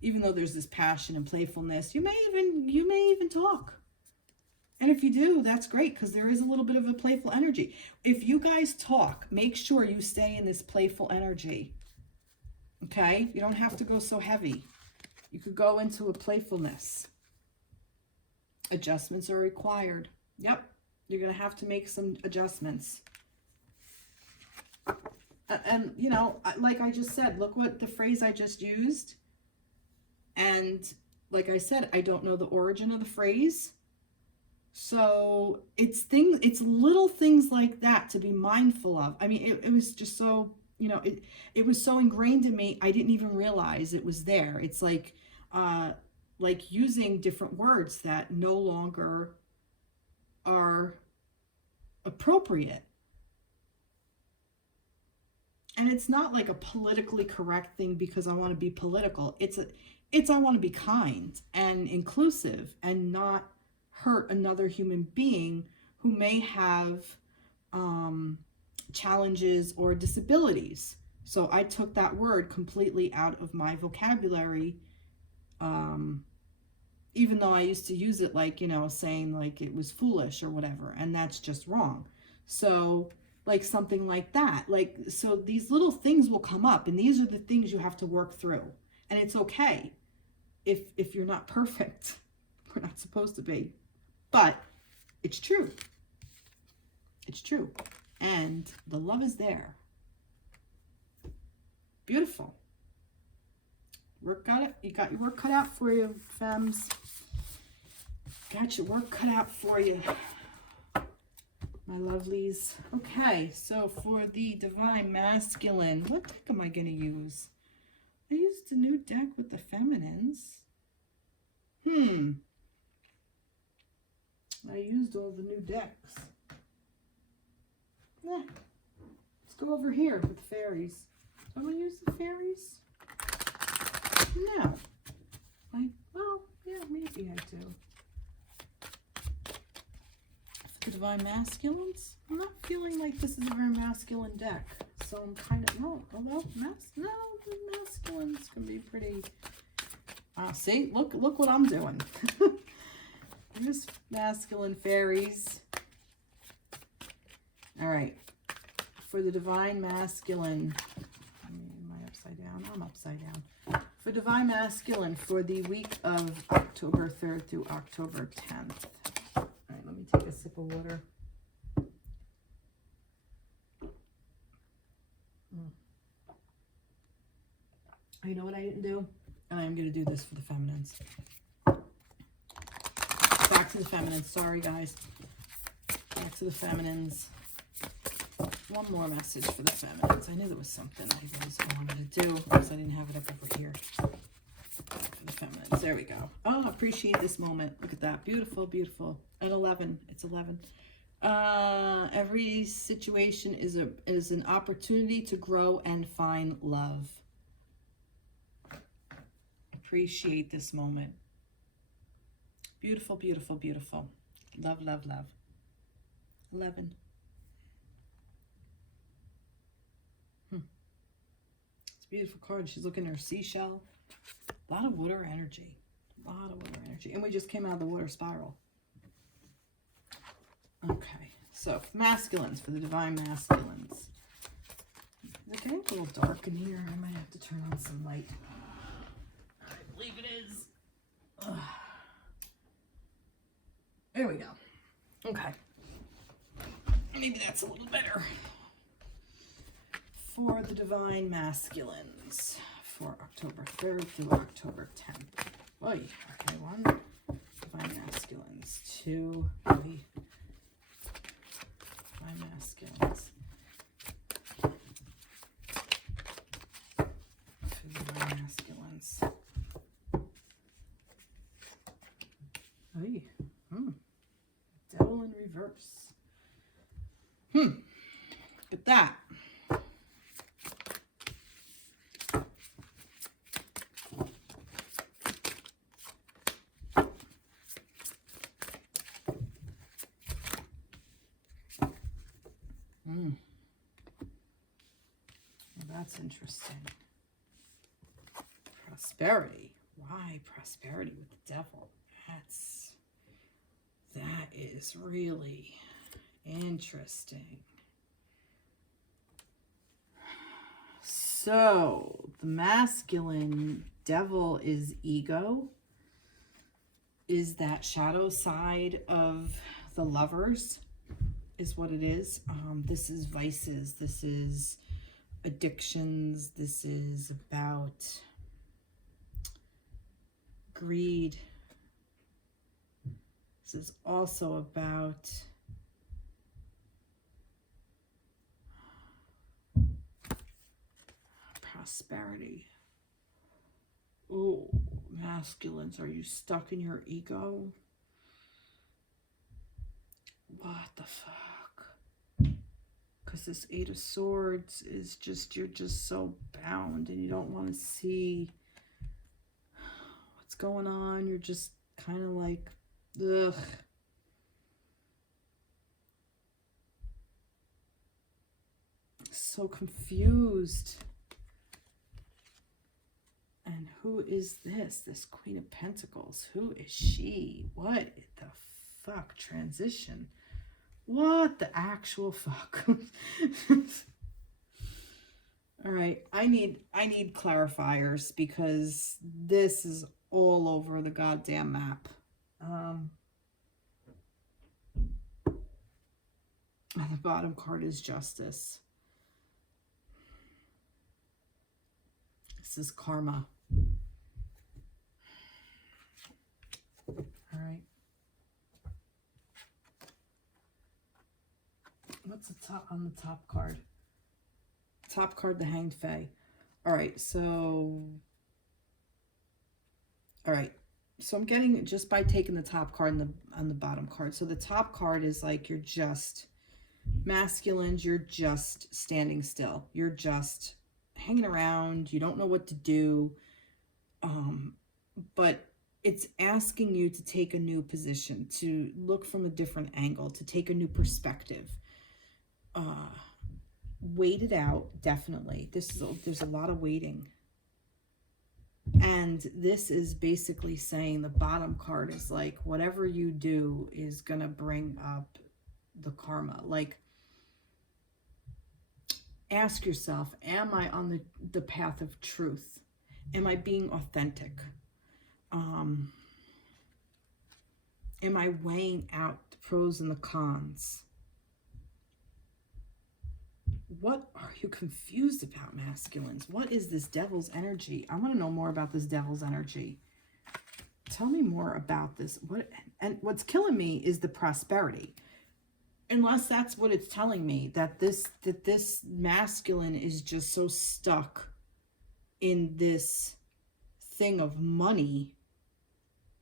Even though there's this passion and playfulness, you may even talk. And if you do, that's great, because there is a little bit of a playful energy. If you guys talk, make sure you stay in this playful energy. Okay? You don't have to go so heavy. You could go into a playfulness. Adjustments are required. Yep. You're going to have to make some adjustments. And, you know, like I just said, look what the phrase I just used. And like I said, I don't know the origin of the phrase. So it's little things like that to be mindful of. I mean, it was just so, you know, it was so ingrained in me, I didn't even realize it was there. It's like using different words that no longer are appropriate. And it's not like a politically correct thing because I want to be political. It's I want to be kind and inclusive and not hurt another human being who may have challenges or disabilities. So I took that word completely out of my vocabulary, even though I used to use it like, you know, saying like it was foolish or whatever, and that's just wrong. So like something like that, like, so these little things will come up, and these are the things you have to work through. And it's okay if you're not perfect. We're not supposed to be. But it's true. It's true. And the love is there. Beautiful. Work got it. You got your work cut out for you, femmes. Got your work cut out for you, my lovelies. Okay, so for the divine masculine, what deck am I going to use? I used a new deck with the feminines. I used all the new decks. Let's go over here with the fairies. Do I want to use the fairies? No. Well, yeah, maybe I do. For the divine masculines, I'm not feeling like this is a very masculine deck. So I'm kind of, although the masculines can be pretty, see, look what I'm doing. There's masculine fairies. All right, for the divine masculine, am I upside down? I'm upside down. For divine masculine for the week of October 3rd through October 10th. All right, let me take a sip of water. You know what I didn't do? And I'm going to do this for the feminines. Back to the feminines. Sorry, guys. Back to the feminines. One more message for the feminines. I knew there was something I wanted to do because I didn't have it up over here. For the feminines. There we go. Oh, appreciate this moment. Look at that. Beautiful, beautiful. At 11. It's 11. Every situation is an opportunity to grow and find love. Appreciate this moment. Beautiful, beautiful, beautiful. Love, love, love. 11. It's a beautiful card. She's looking at her seashell. A lot of water energy. A lot of water energy. And we just came out of the water spiral. Okay. So, masculines, for the divine masculines. Is it getting a little dark in here? I might have to turn on some light. I believe it is. Ugh. There we go. Okay. Maybe that's a little better. For the divine masculines, for October 3rd through October 10th. Oy, okay, 1. Divine masculines. 2. Divine masculines. Divine masculines. Oy. Devil in reverse. Look at that. Well, that's interesting. Prosperity. Why prosperity with the devil? That is really interesting. So, the masculine devil is ego, is that shadow side of the lovers, is what it is. This is vices, this is addictions, this is about greed. This is also about prosperity. Oh, masculines, are you stuck in your ego? What the fuck? Because this 8 of Swords is just, you're just so bound and you don't want to see what's going on. You're just kind of like, ugh. So confused. And who is this? This Queen of Pentacles. Who is she? What the fuck? Transition. What the actual fuck? All right. I need clarifiers because this is all over the goddamn map. And the bottom card is Justice. This is karma. All right. What's the top on the top card? Top card, the Hanged Fae. All right, so I'm getting just by taking the top card and on the bottom card. So the top card is like you're just masculines, you're just standing still. You're just hanging around. You don't know what to do. But it's asking you to take a new position, to look from a different angle, to take a new perspective. Wait it out, definitely. There's a lot of waiting. And this is basically saying the bottom card is like, whatever you do is going to bring up the karma. Like, ask yourself, am I on the path of truth? Am I being authentic? Am I weighing out the pros and the cons? What are you confused about, masculines? What is this devil's energy? I want to know more about this devil's energy. Tell me more about this. And what's killing me is the prosperity. Unless that's what it's telling me, that this masculine is just so stuck in this thing of money.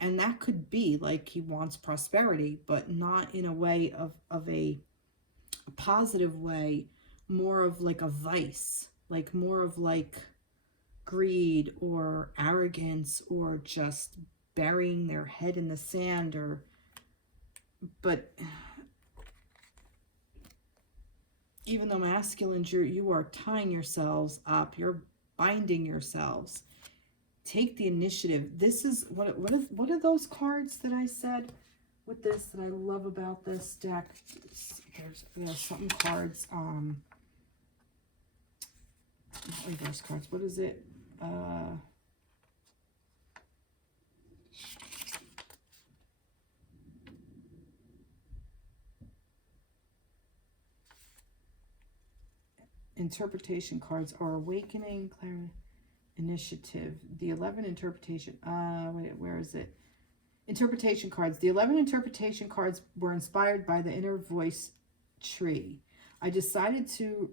And that could be like he wants prosperity, but not in a way of a positive way, more of like a vice, like more of like greed or arrogance or just burying their head in the sand. Or but even though masculines, you are tying yourselves up, you're binding yourselves. Take the initiative. This is what are those cards that I said with this that I love about this deck? There's something cards, not reverse cards. What is it? Interpretation cards are awakening, clarity, initiative. The 11 interpretation. Wait, where is it? Interpretation cards. The 11 interpretation cards were inspired by the inner voice tree. I decided to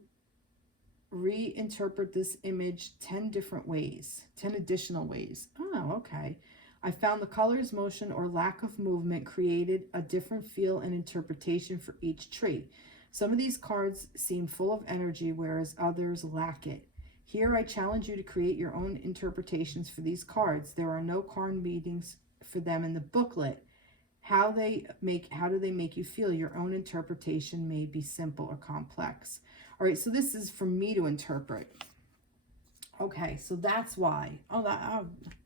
reinterpret this image 10 different ways, 10 additional ways. Oh, okay. I found the colors, motion, or lack of movement created a different feel and interpretation for each tree. Some of these cards seem full of energy, whereas others lack it. Here, I challenge you to create your own interpretations for these cards. There are no card meanings for them in the booklet. How do they make you feel? Your own interpretation may be simple or complex. All right, so this is for me to interpret. Okay, so that's why. Oh,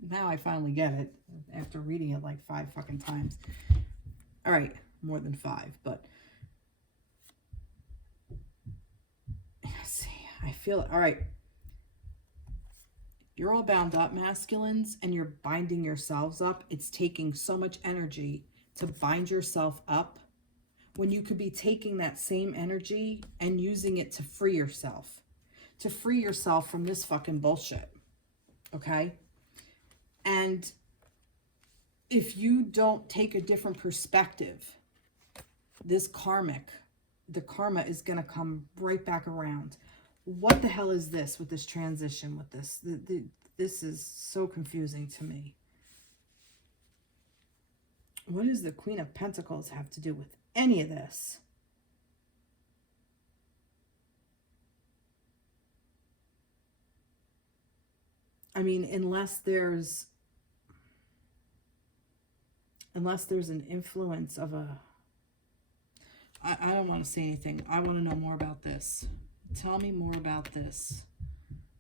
now I finally get it after reading it like 5 fucking times. All right, more than 5, but I feel it. All right. You're all bound up, masculines, and you're binding yourselves up. It's taking so much energy to bind yourself up when you could be taking that same energy and using it to free yourself from this fucking bullshit. Okay? And if you don't take a different perspective, the karma is going to come right back around. What the hell is this with this transition with this? This is so confusing to me. What does the Queen of Pentacles have to do with any of this? I mean, unless there's an influence of a... I don't want to say anything. I want to know more about this. Tell me more about this.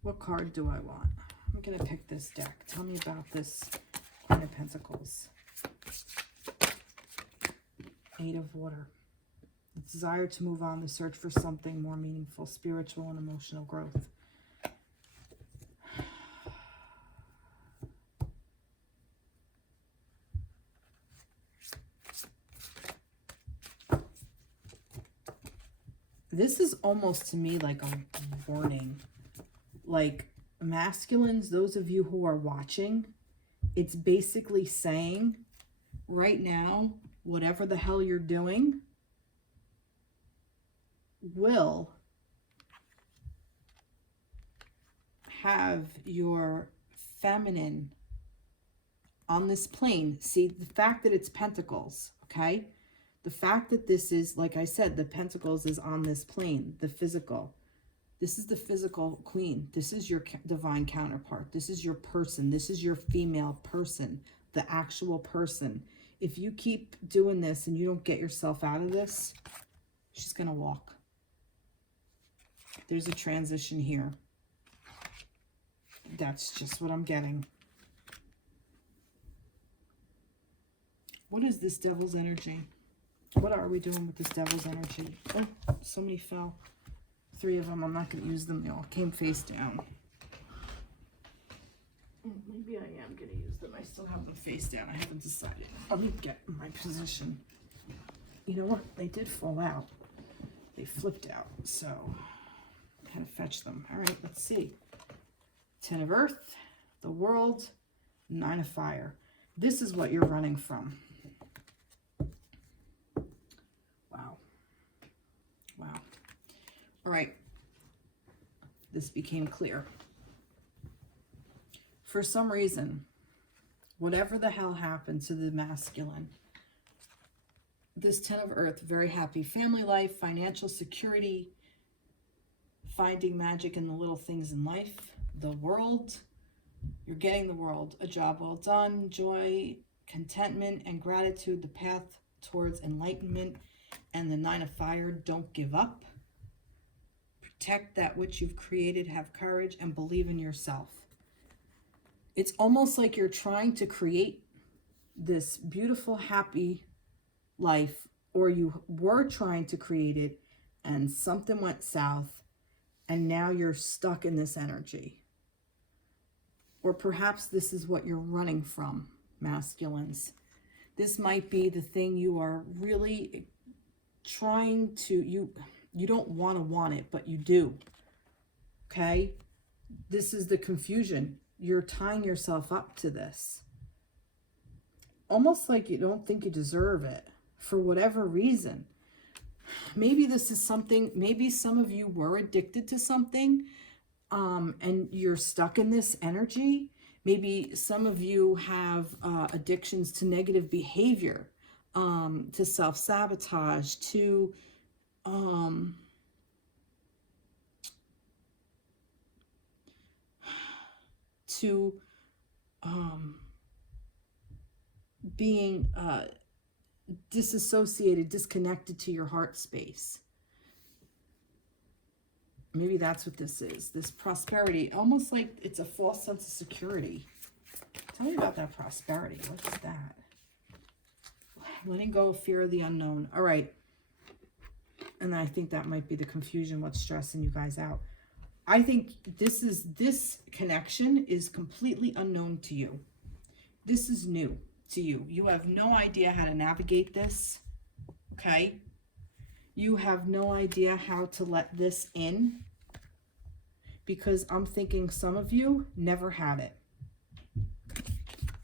What card do I want? I'm going to pick this deck. Tell me about this Queen of Pentacles. 8 of Water. The desire to move on, the search for something more meaningful, spiritual and emotional growth. This is almost to me like a warning. Like, masculines, those of you who are watching, it's basically saying right now, whatever the hell you're doing will have your feminine on this plane. See, the fact that it's Pentacles, okay? The fact that this is, like I said, the Pentacles is on this plane, the physical. This is the physical queen. This is your divine counterpart. This is your person. This is your female person, the actual person. If you keep doing this and you don't get yourself out of this, she's going to walk. There's a transition here. That's just what I'm getting. What is this devil's energy? What are we doing with this devil's energy? Oh, so many fell. 3 of them. I'm not going to use them. They all came face down. Maybe I am going to use them. I still have them face down. I haven't decided. Let me get in my position. You know what? They did fall out. They flipped out. So had to fetch them. All right, let's see. 10 of Earth, the World, 9 of Fire. This is what you're running from. Wow. Wow. All right. This became clear. For some reason, whatever the hell happened to the masculine, this 10 of Earth, very happy family life, financial security, finding magic in the little things in life, the World, you're getting the World, a job well done, joy, contentment, and gratitude, the path towards enlightenment, and the 9 of Fire, don't give up. Protect that which you've created, have courage, and believe in yourself. It's almost like you're trying to create this beautiful, happy life, or you were trying to create it and something went south and now you're stuck in this energy. Or perhaps this is what you're running from, masculines. This might be the thing you are really trying to, you don't want it, but you do. Okay? This is the confusion. You're tying yourself up to this. Almost like you don't think you deserve it for whatever reason. Maybe this is something, maybe some of you were addicted to something and you're stuck in this energy. Maybe some of you have addictions to negative behavior, to self-sabotage, to being disassociated, disconnected to your heart space. Maybe that's what this is. This prosperity, almost like it's a false sense of security. Tell me about that prosperity. What is that? Letting go of fear of the unknown. All right. And I think that might be the confusion, what's stressing you guys out. I think this connection is completely unknown to you. This is new to you. You have no idea how to navigate this, okay? You have no idea how to let this in, because I'm thinking some of you never had it.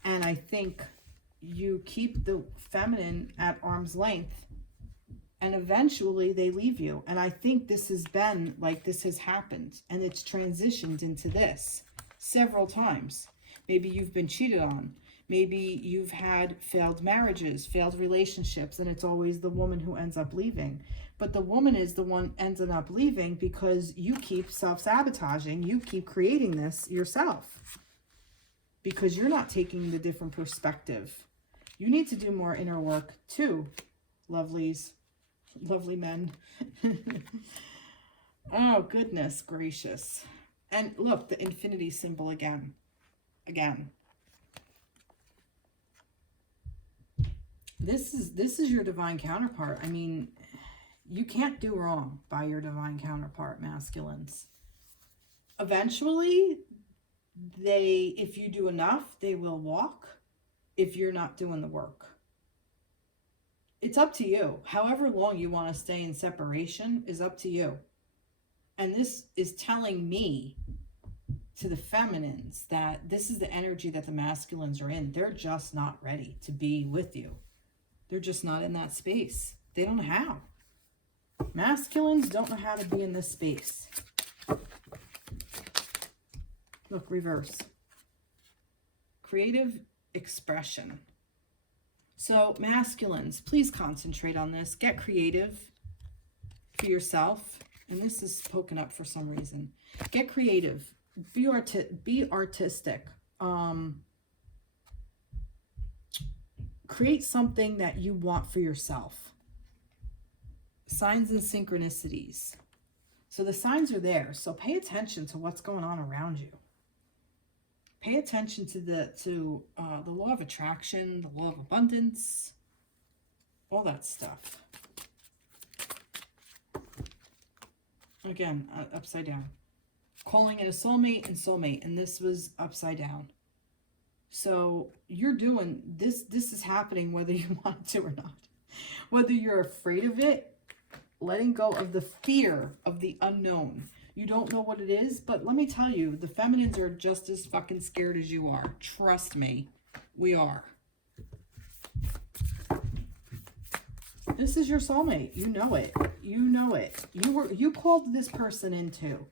And I think you keep the feminine at arm's length and eventually they leave you. And I think this has been like, this has happened and it's transitioned into this several times. Maybe you've been cheated on. Maybe you've had failed marriages, failed relationships, and it's always the woman who ends up leaving. But the woman is the one ending up leaving because you keep self-sabotaging. You keep creating this yourself because you're not taking the different perspective. You need to do more inner work too, lovelies. Lovely men. Oh, goodness gracious. And look, the infinity symbol again. This is your divine counterpart. I mean, you can't do wrong by your divine counterpart, masculines. Eventually, if you do enough, they will walk if you're not doing the work. It's up to you. However long you want to stay in separation is up to you. And this is telling me, to the feminines, that this is the energy that the masculines are in. They're just not ready to be with you. They're just not in that space. They don't know how. Masculines don't know how to be in this space. Look, reverse. Creative expression. So masculines, please concentrate on this. Get creative for yourself. And this is poking up for some reason. Get creative. Be artistic. Create something that you want for yourself. Signs and synchronicities. So the signs are there. So pay attention to what's going on around you. Pay attention to the law of attraction, the law of abundance, all that stuff. Again, upside down. Calling it a soulmate and soulmate, and this was upside down. So you're doing this. This is happening whether you want to or not. Whether you're afraid of it, letting go of the fear of the unknown. You don't know what it is, but let me tell you, the feminines are just as fucking scared as you are. Trust me, we are. This is your soulmate. You know it. You know it. You called this person in too.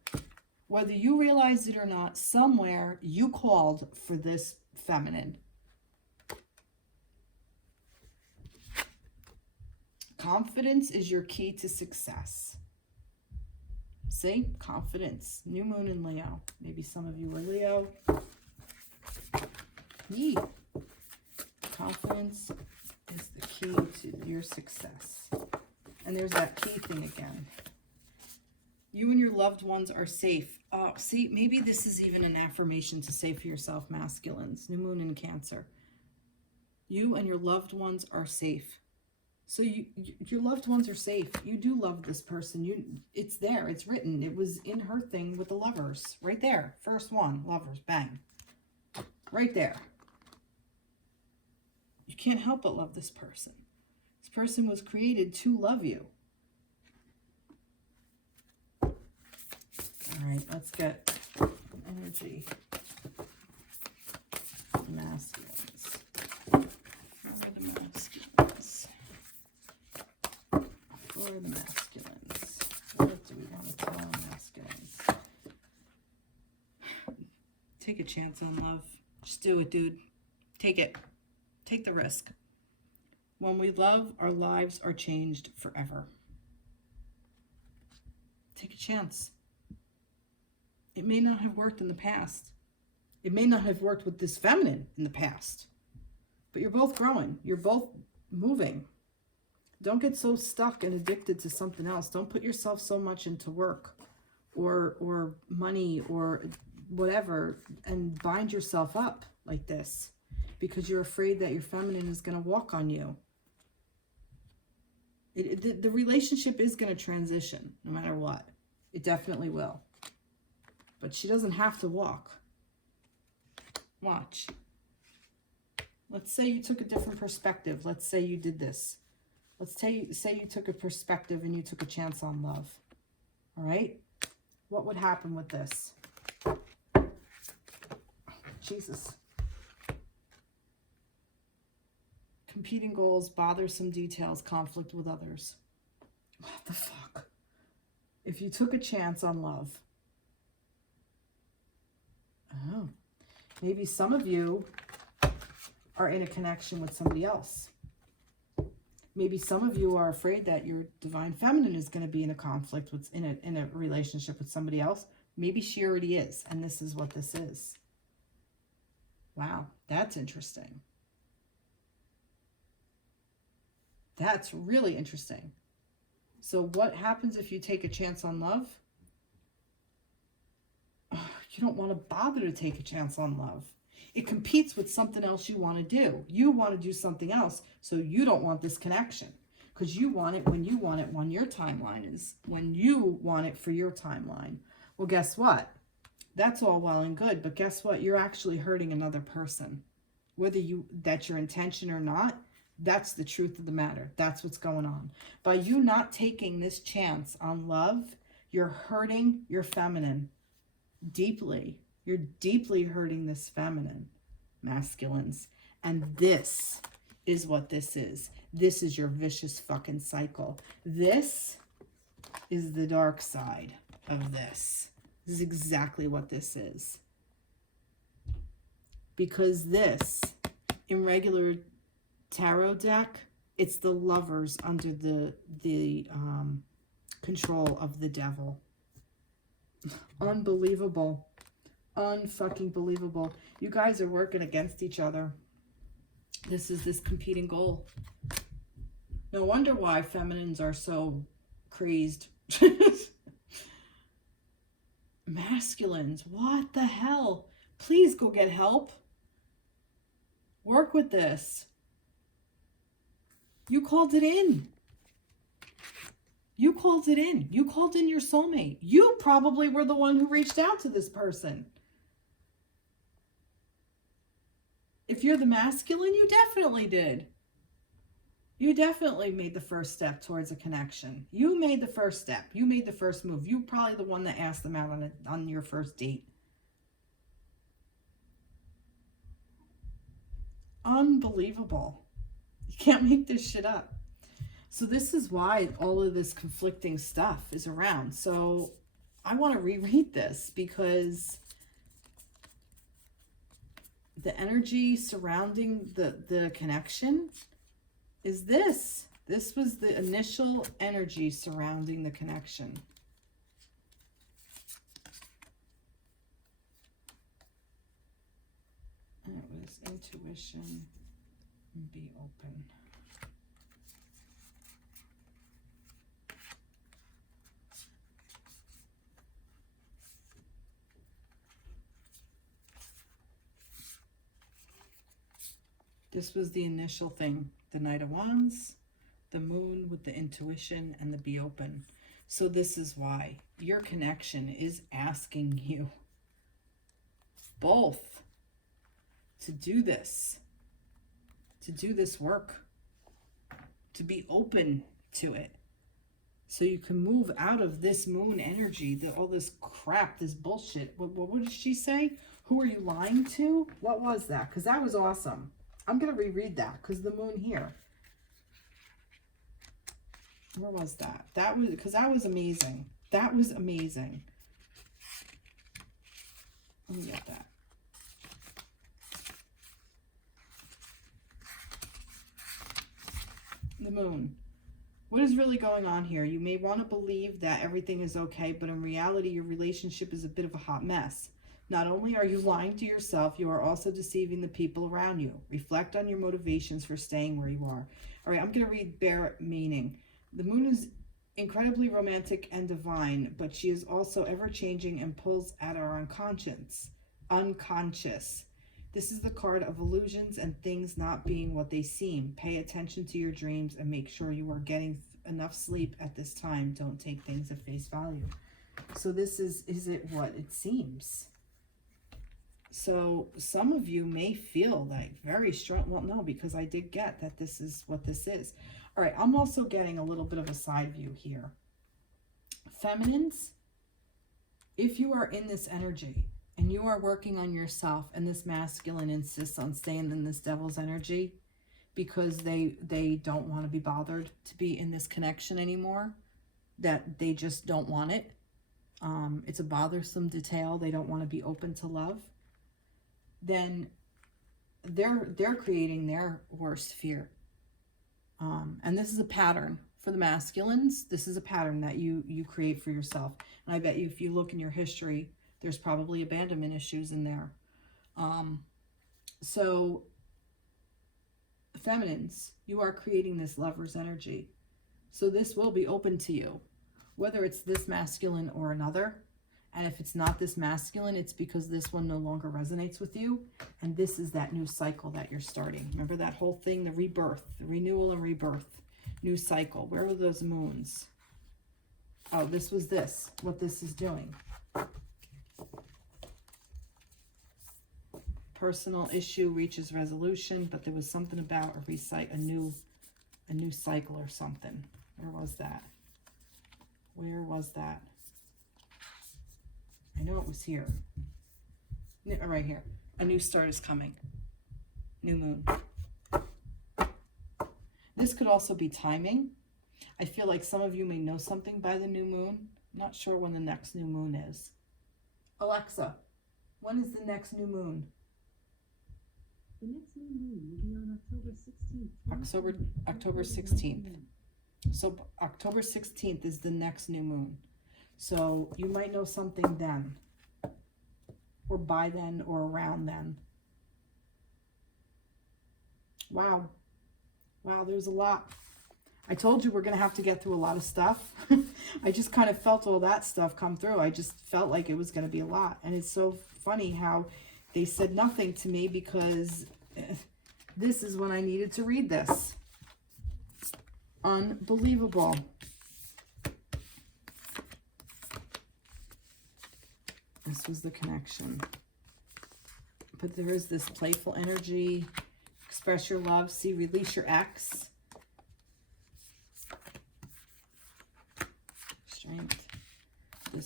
Whether you realize it or not, somewhere you called for this feminine. Confidence is your key to success. See? Confidence. New moon in Leo. Maybe some of you were Leo. Yee. Confidence is the key to your success. And there's that key thing again. You and your loved ones are safe. See, maybe this is even an affirmation to say for yourself, masculines. New moon in Cancer. You and your loved ones are safe. So your loved ones are safe. You do love this person. It's there. It's written. It was in her thing with the lovers. Right there. First one. Lovers. Bang. Right there. You can't help but love this person. This person was created to love you. All right. Let's get energy. Masculines. For the masculines. What do we want to tell masculines? Take a chance on love. Just do it, dude. Take it. Take the risk. When we love, our lives are changed forever. Take a chance. It may not have worked in the past. It may not have worked with this feminine in the past. But you're both growing. You're both moving. Don't get so stuck and addicted to something else. Don't put yourself so much into work or money or whatever and bind yourself up like this because you're afraid that your feminine is going to walk on you. The relationship is going to transition no matter what. It definitely will. But she doesn't have to walk. Watch. Let's say you took a different perspective. Let's say you did this. Let's say you took a perspective and you took a chance on love. All right? What would happen with this? Jesus. Competing goals, bothersome details, conflict with others. What the fuck? If you took a chance on love. Oh. Maybe some of you are in a connection with somebody else. Maybe some of you are afraid that your divine feminine is going to be in a conflict with in a relationship with somebody else. Maybe she already is, and this is what this is. Wow, that's interesting. That's really interesting. So what happens if you take a chance on love? You don't want to bother to take a chance on love. It competes with something else you want to do. You want to do something else, so you don't want this connection. Because you want it when you want it, when your timeline is, when you want it for your timeline. Well, guess what? That's all well and good, but guess what? You're actually hurting another person. Whether that's your intention or not, that's the truth of the matter. That's what's going on. By you not taking this chance on love, you're hurting your feminine deeply. You're deeply hurting this feminine, masculines. And this is what this is. This is your vicious fucking cycle. This is the dark side of this. This is exactly what this is. Because this, in regular tarot deck, it's the lovers under the control of the devil. Unbelievable. Unfucking believable. You guys are working against each other. This is this competing goal. No wonder why feminines are so crazed. Masculines, what the hell? Please go get help. Work with this. You called it in. You called it in. You called in your soulmate. You probably were the one who reached out to this person. If you're the masculine, you definitely did. You definitely made the first step towards a connection. You made the first step. You made the first move. You were probably the one that asked them out on your first date. Unbelievable. You can't make this shit up. So this is why all of this conflicting stuff is around. So I want to reread this because the energy surrounding the connection is this. This was the initial energy surrounding the connection. And it was intuition and be open. This was the initial thing. The Knight of Wands, the Moon with the intuition, and the be open. So this is why your connection is asking you both to do this work, to be open to it. So you can move out of this moon energy, all this crap, this bullshit. What did she say? Who are you lying to? What was that? Because that was awesome. I'm going to reread that because the moon here. Where was that? That was, because that was amazing. That was amazing. Let me get that. The moon. What is really going on here? You may want to believe that everything is okay, but in reality, your relationship is a bit of a hot mess. Not only are you lying to yourself, you are also deceiving the people around you. Reflect on your motivations for staying where you are. All right, I'm going to read bare meaning. The moon is incredibly romantic and divine, but she is also ever-changing and pulls at our unconscious. This is the card of illusions and things not being what they seem. Pay attention to your dreams and make sure you are getting enough sleep at this time. Don't take things at face value. So this is it what it seems? So some of you may feel like very strong. Well, no, because I did get that this is what this is. All right, I'm also getting a little bit of a side view here. Feminines, if you are in this energy and you are working on yourself and this masculine insists on staying in this devil's energy because they don't want to be bothered to be in this connection anymore, that they just don't want it. It's a bothersome detail. They don't want to be open to love. Then they're creating their worst fear. And this is a pattern for the masculines. This is a pattern that you create for yourself. And I bet you if you look in your history, there's probably abandonment issues in there. So feminines, you are creating this lover's energy. So this will be open to you, whether it's this masculine or another. And if it's not this masculine, it's because this one no longer resonates with you. And this is that new cycle that you're starting. Remember that whole thing, the rebirth, the renewal and rebirth, new cycle. Where were those moons? Oh, this was this, what this is doing. Personal issue reaches resolution, but there was something about a new cycle or something. Where was that? Where was that? I know it was here. Right here. A new start is coming. New moon. This could also be timing. I feel like some of you may know something by the new moon. I'm not sure when the next new moon is. Alexa, when is the next new moon? The next new moon will be on October 16th. October 16th. So October 16th is the next new moon. So you might know something then, or by then, or around then. Wow. Wow, there's a lot. I told you we're going to have to get through a lot of stuff. I just kind of felt all that stuff come through. I just felt like it was going to be a lot. And it's so funny how they said nothing to me because this is when I needed to read this. Unbelievable. This was the connection. But there is this playful energy. Express your love. See, release your ex.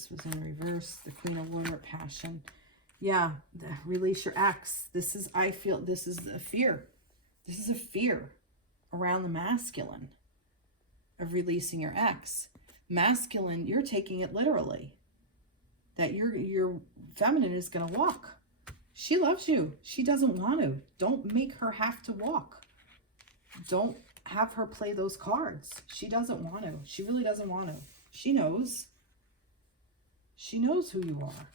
This was in reverse. The Queen of Water, passion. Yeah, release your ex. This is, I feel, this is a fear. This is a fear around the masculine of releasing your ex. Masculine, you're taking it literally. That your feminine is going to walk. She loves you. She doesn't want to. Don't make her have to walk. Don't have her play those cards. She doesn't want to. She really doesn't want to. She knows. She knows who you are.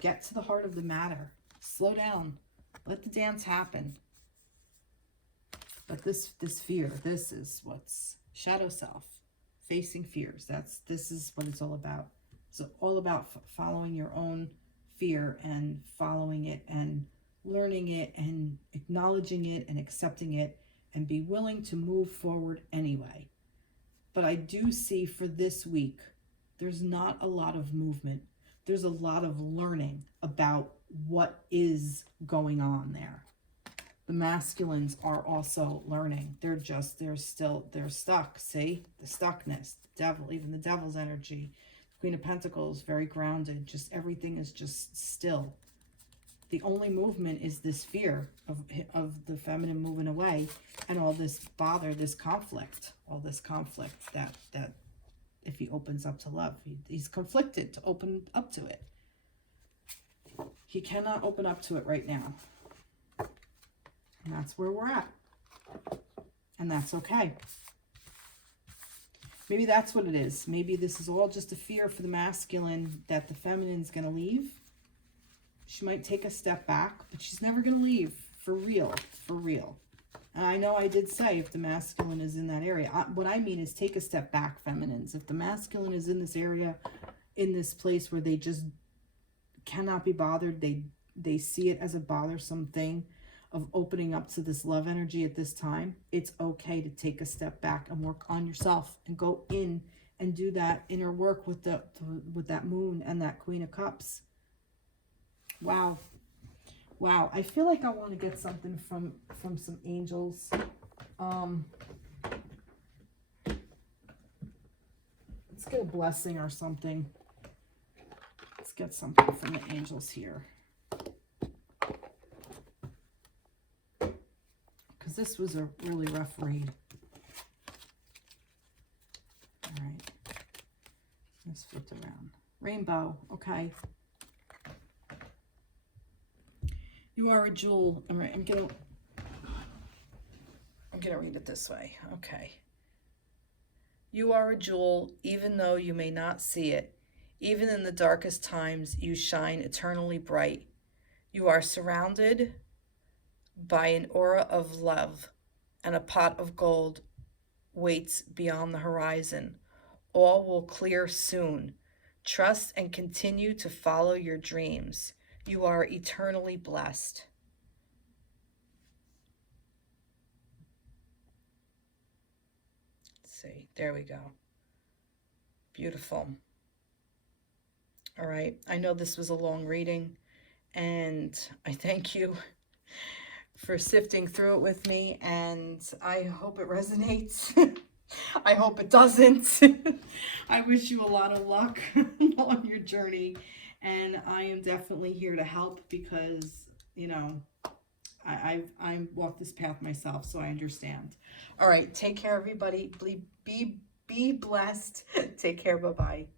Get to the heart of the matter. Slow down. Let the dance happen. But this fear, this is what's shadow self. Facing fears. This is what it's all about. It's all about following your own fear and following it and learning it and acknowledging it and accepting it and be willing to move forward anyway. But I do see for this week, there's not a lot of movement. There's a lot of learning about what is going on there. The masculines are also learning. They're stuck. See? The stuckness, the devil, even the devil's energy. Queen of Pentacles, very grounded. Just everything is just still. The only movement is this fear of the feminine moving away and all this bother, this conflict. All this conflict that if he opens up to love, he's conflicted to open up to it. He cannot open up to it right now. And that's where we're at. And that's okay. Maybe that's what it is. Maybe this is all just a fear for the masculine that the feminine's going to leave. She might take a step back, but she's never going to leave. For real. For real. And I know I did say if the masculine is in that area. What I mean is take a step back, feminines. If the masculine is in this area, in this place where they just cannot be bothered, they see it as a bothersome thing of opening up to this love energy at this time, it's okay to take a step back and work on yourself and go in and do that inner work with that moon and that Queen of Cups. Wow. Wow. I feel like I want to get something from some angels. Let's get a blessing or something. Let's get something from the angels here. Because this was a really rough read. All right. Let's flip it around. Rainbow. Okay. You are a jewel. All right. I'm gonna read it this way. Okay. You are a jewel, even though you may not see it. Even in the darkest times, you shine eternally bright. You are surrounded by an aura of love, and a pot of gold waits beyond the horizon. All will clear soon. Trust and continue to follow your dreams. You are eternally blessed. Let's see. There we go. Beautiful. All right. I know this was a long reading, and I thank you for sifting through it with me, and I hope it resonates. I hope it doesn't. I wish you a lot of luck on your journey, and I am definitely here to help because, you know, I walked this path myself, so I understand. All right, take care, everybody. Be blessed. Take care. Bye-bye.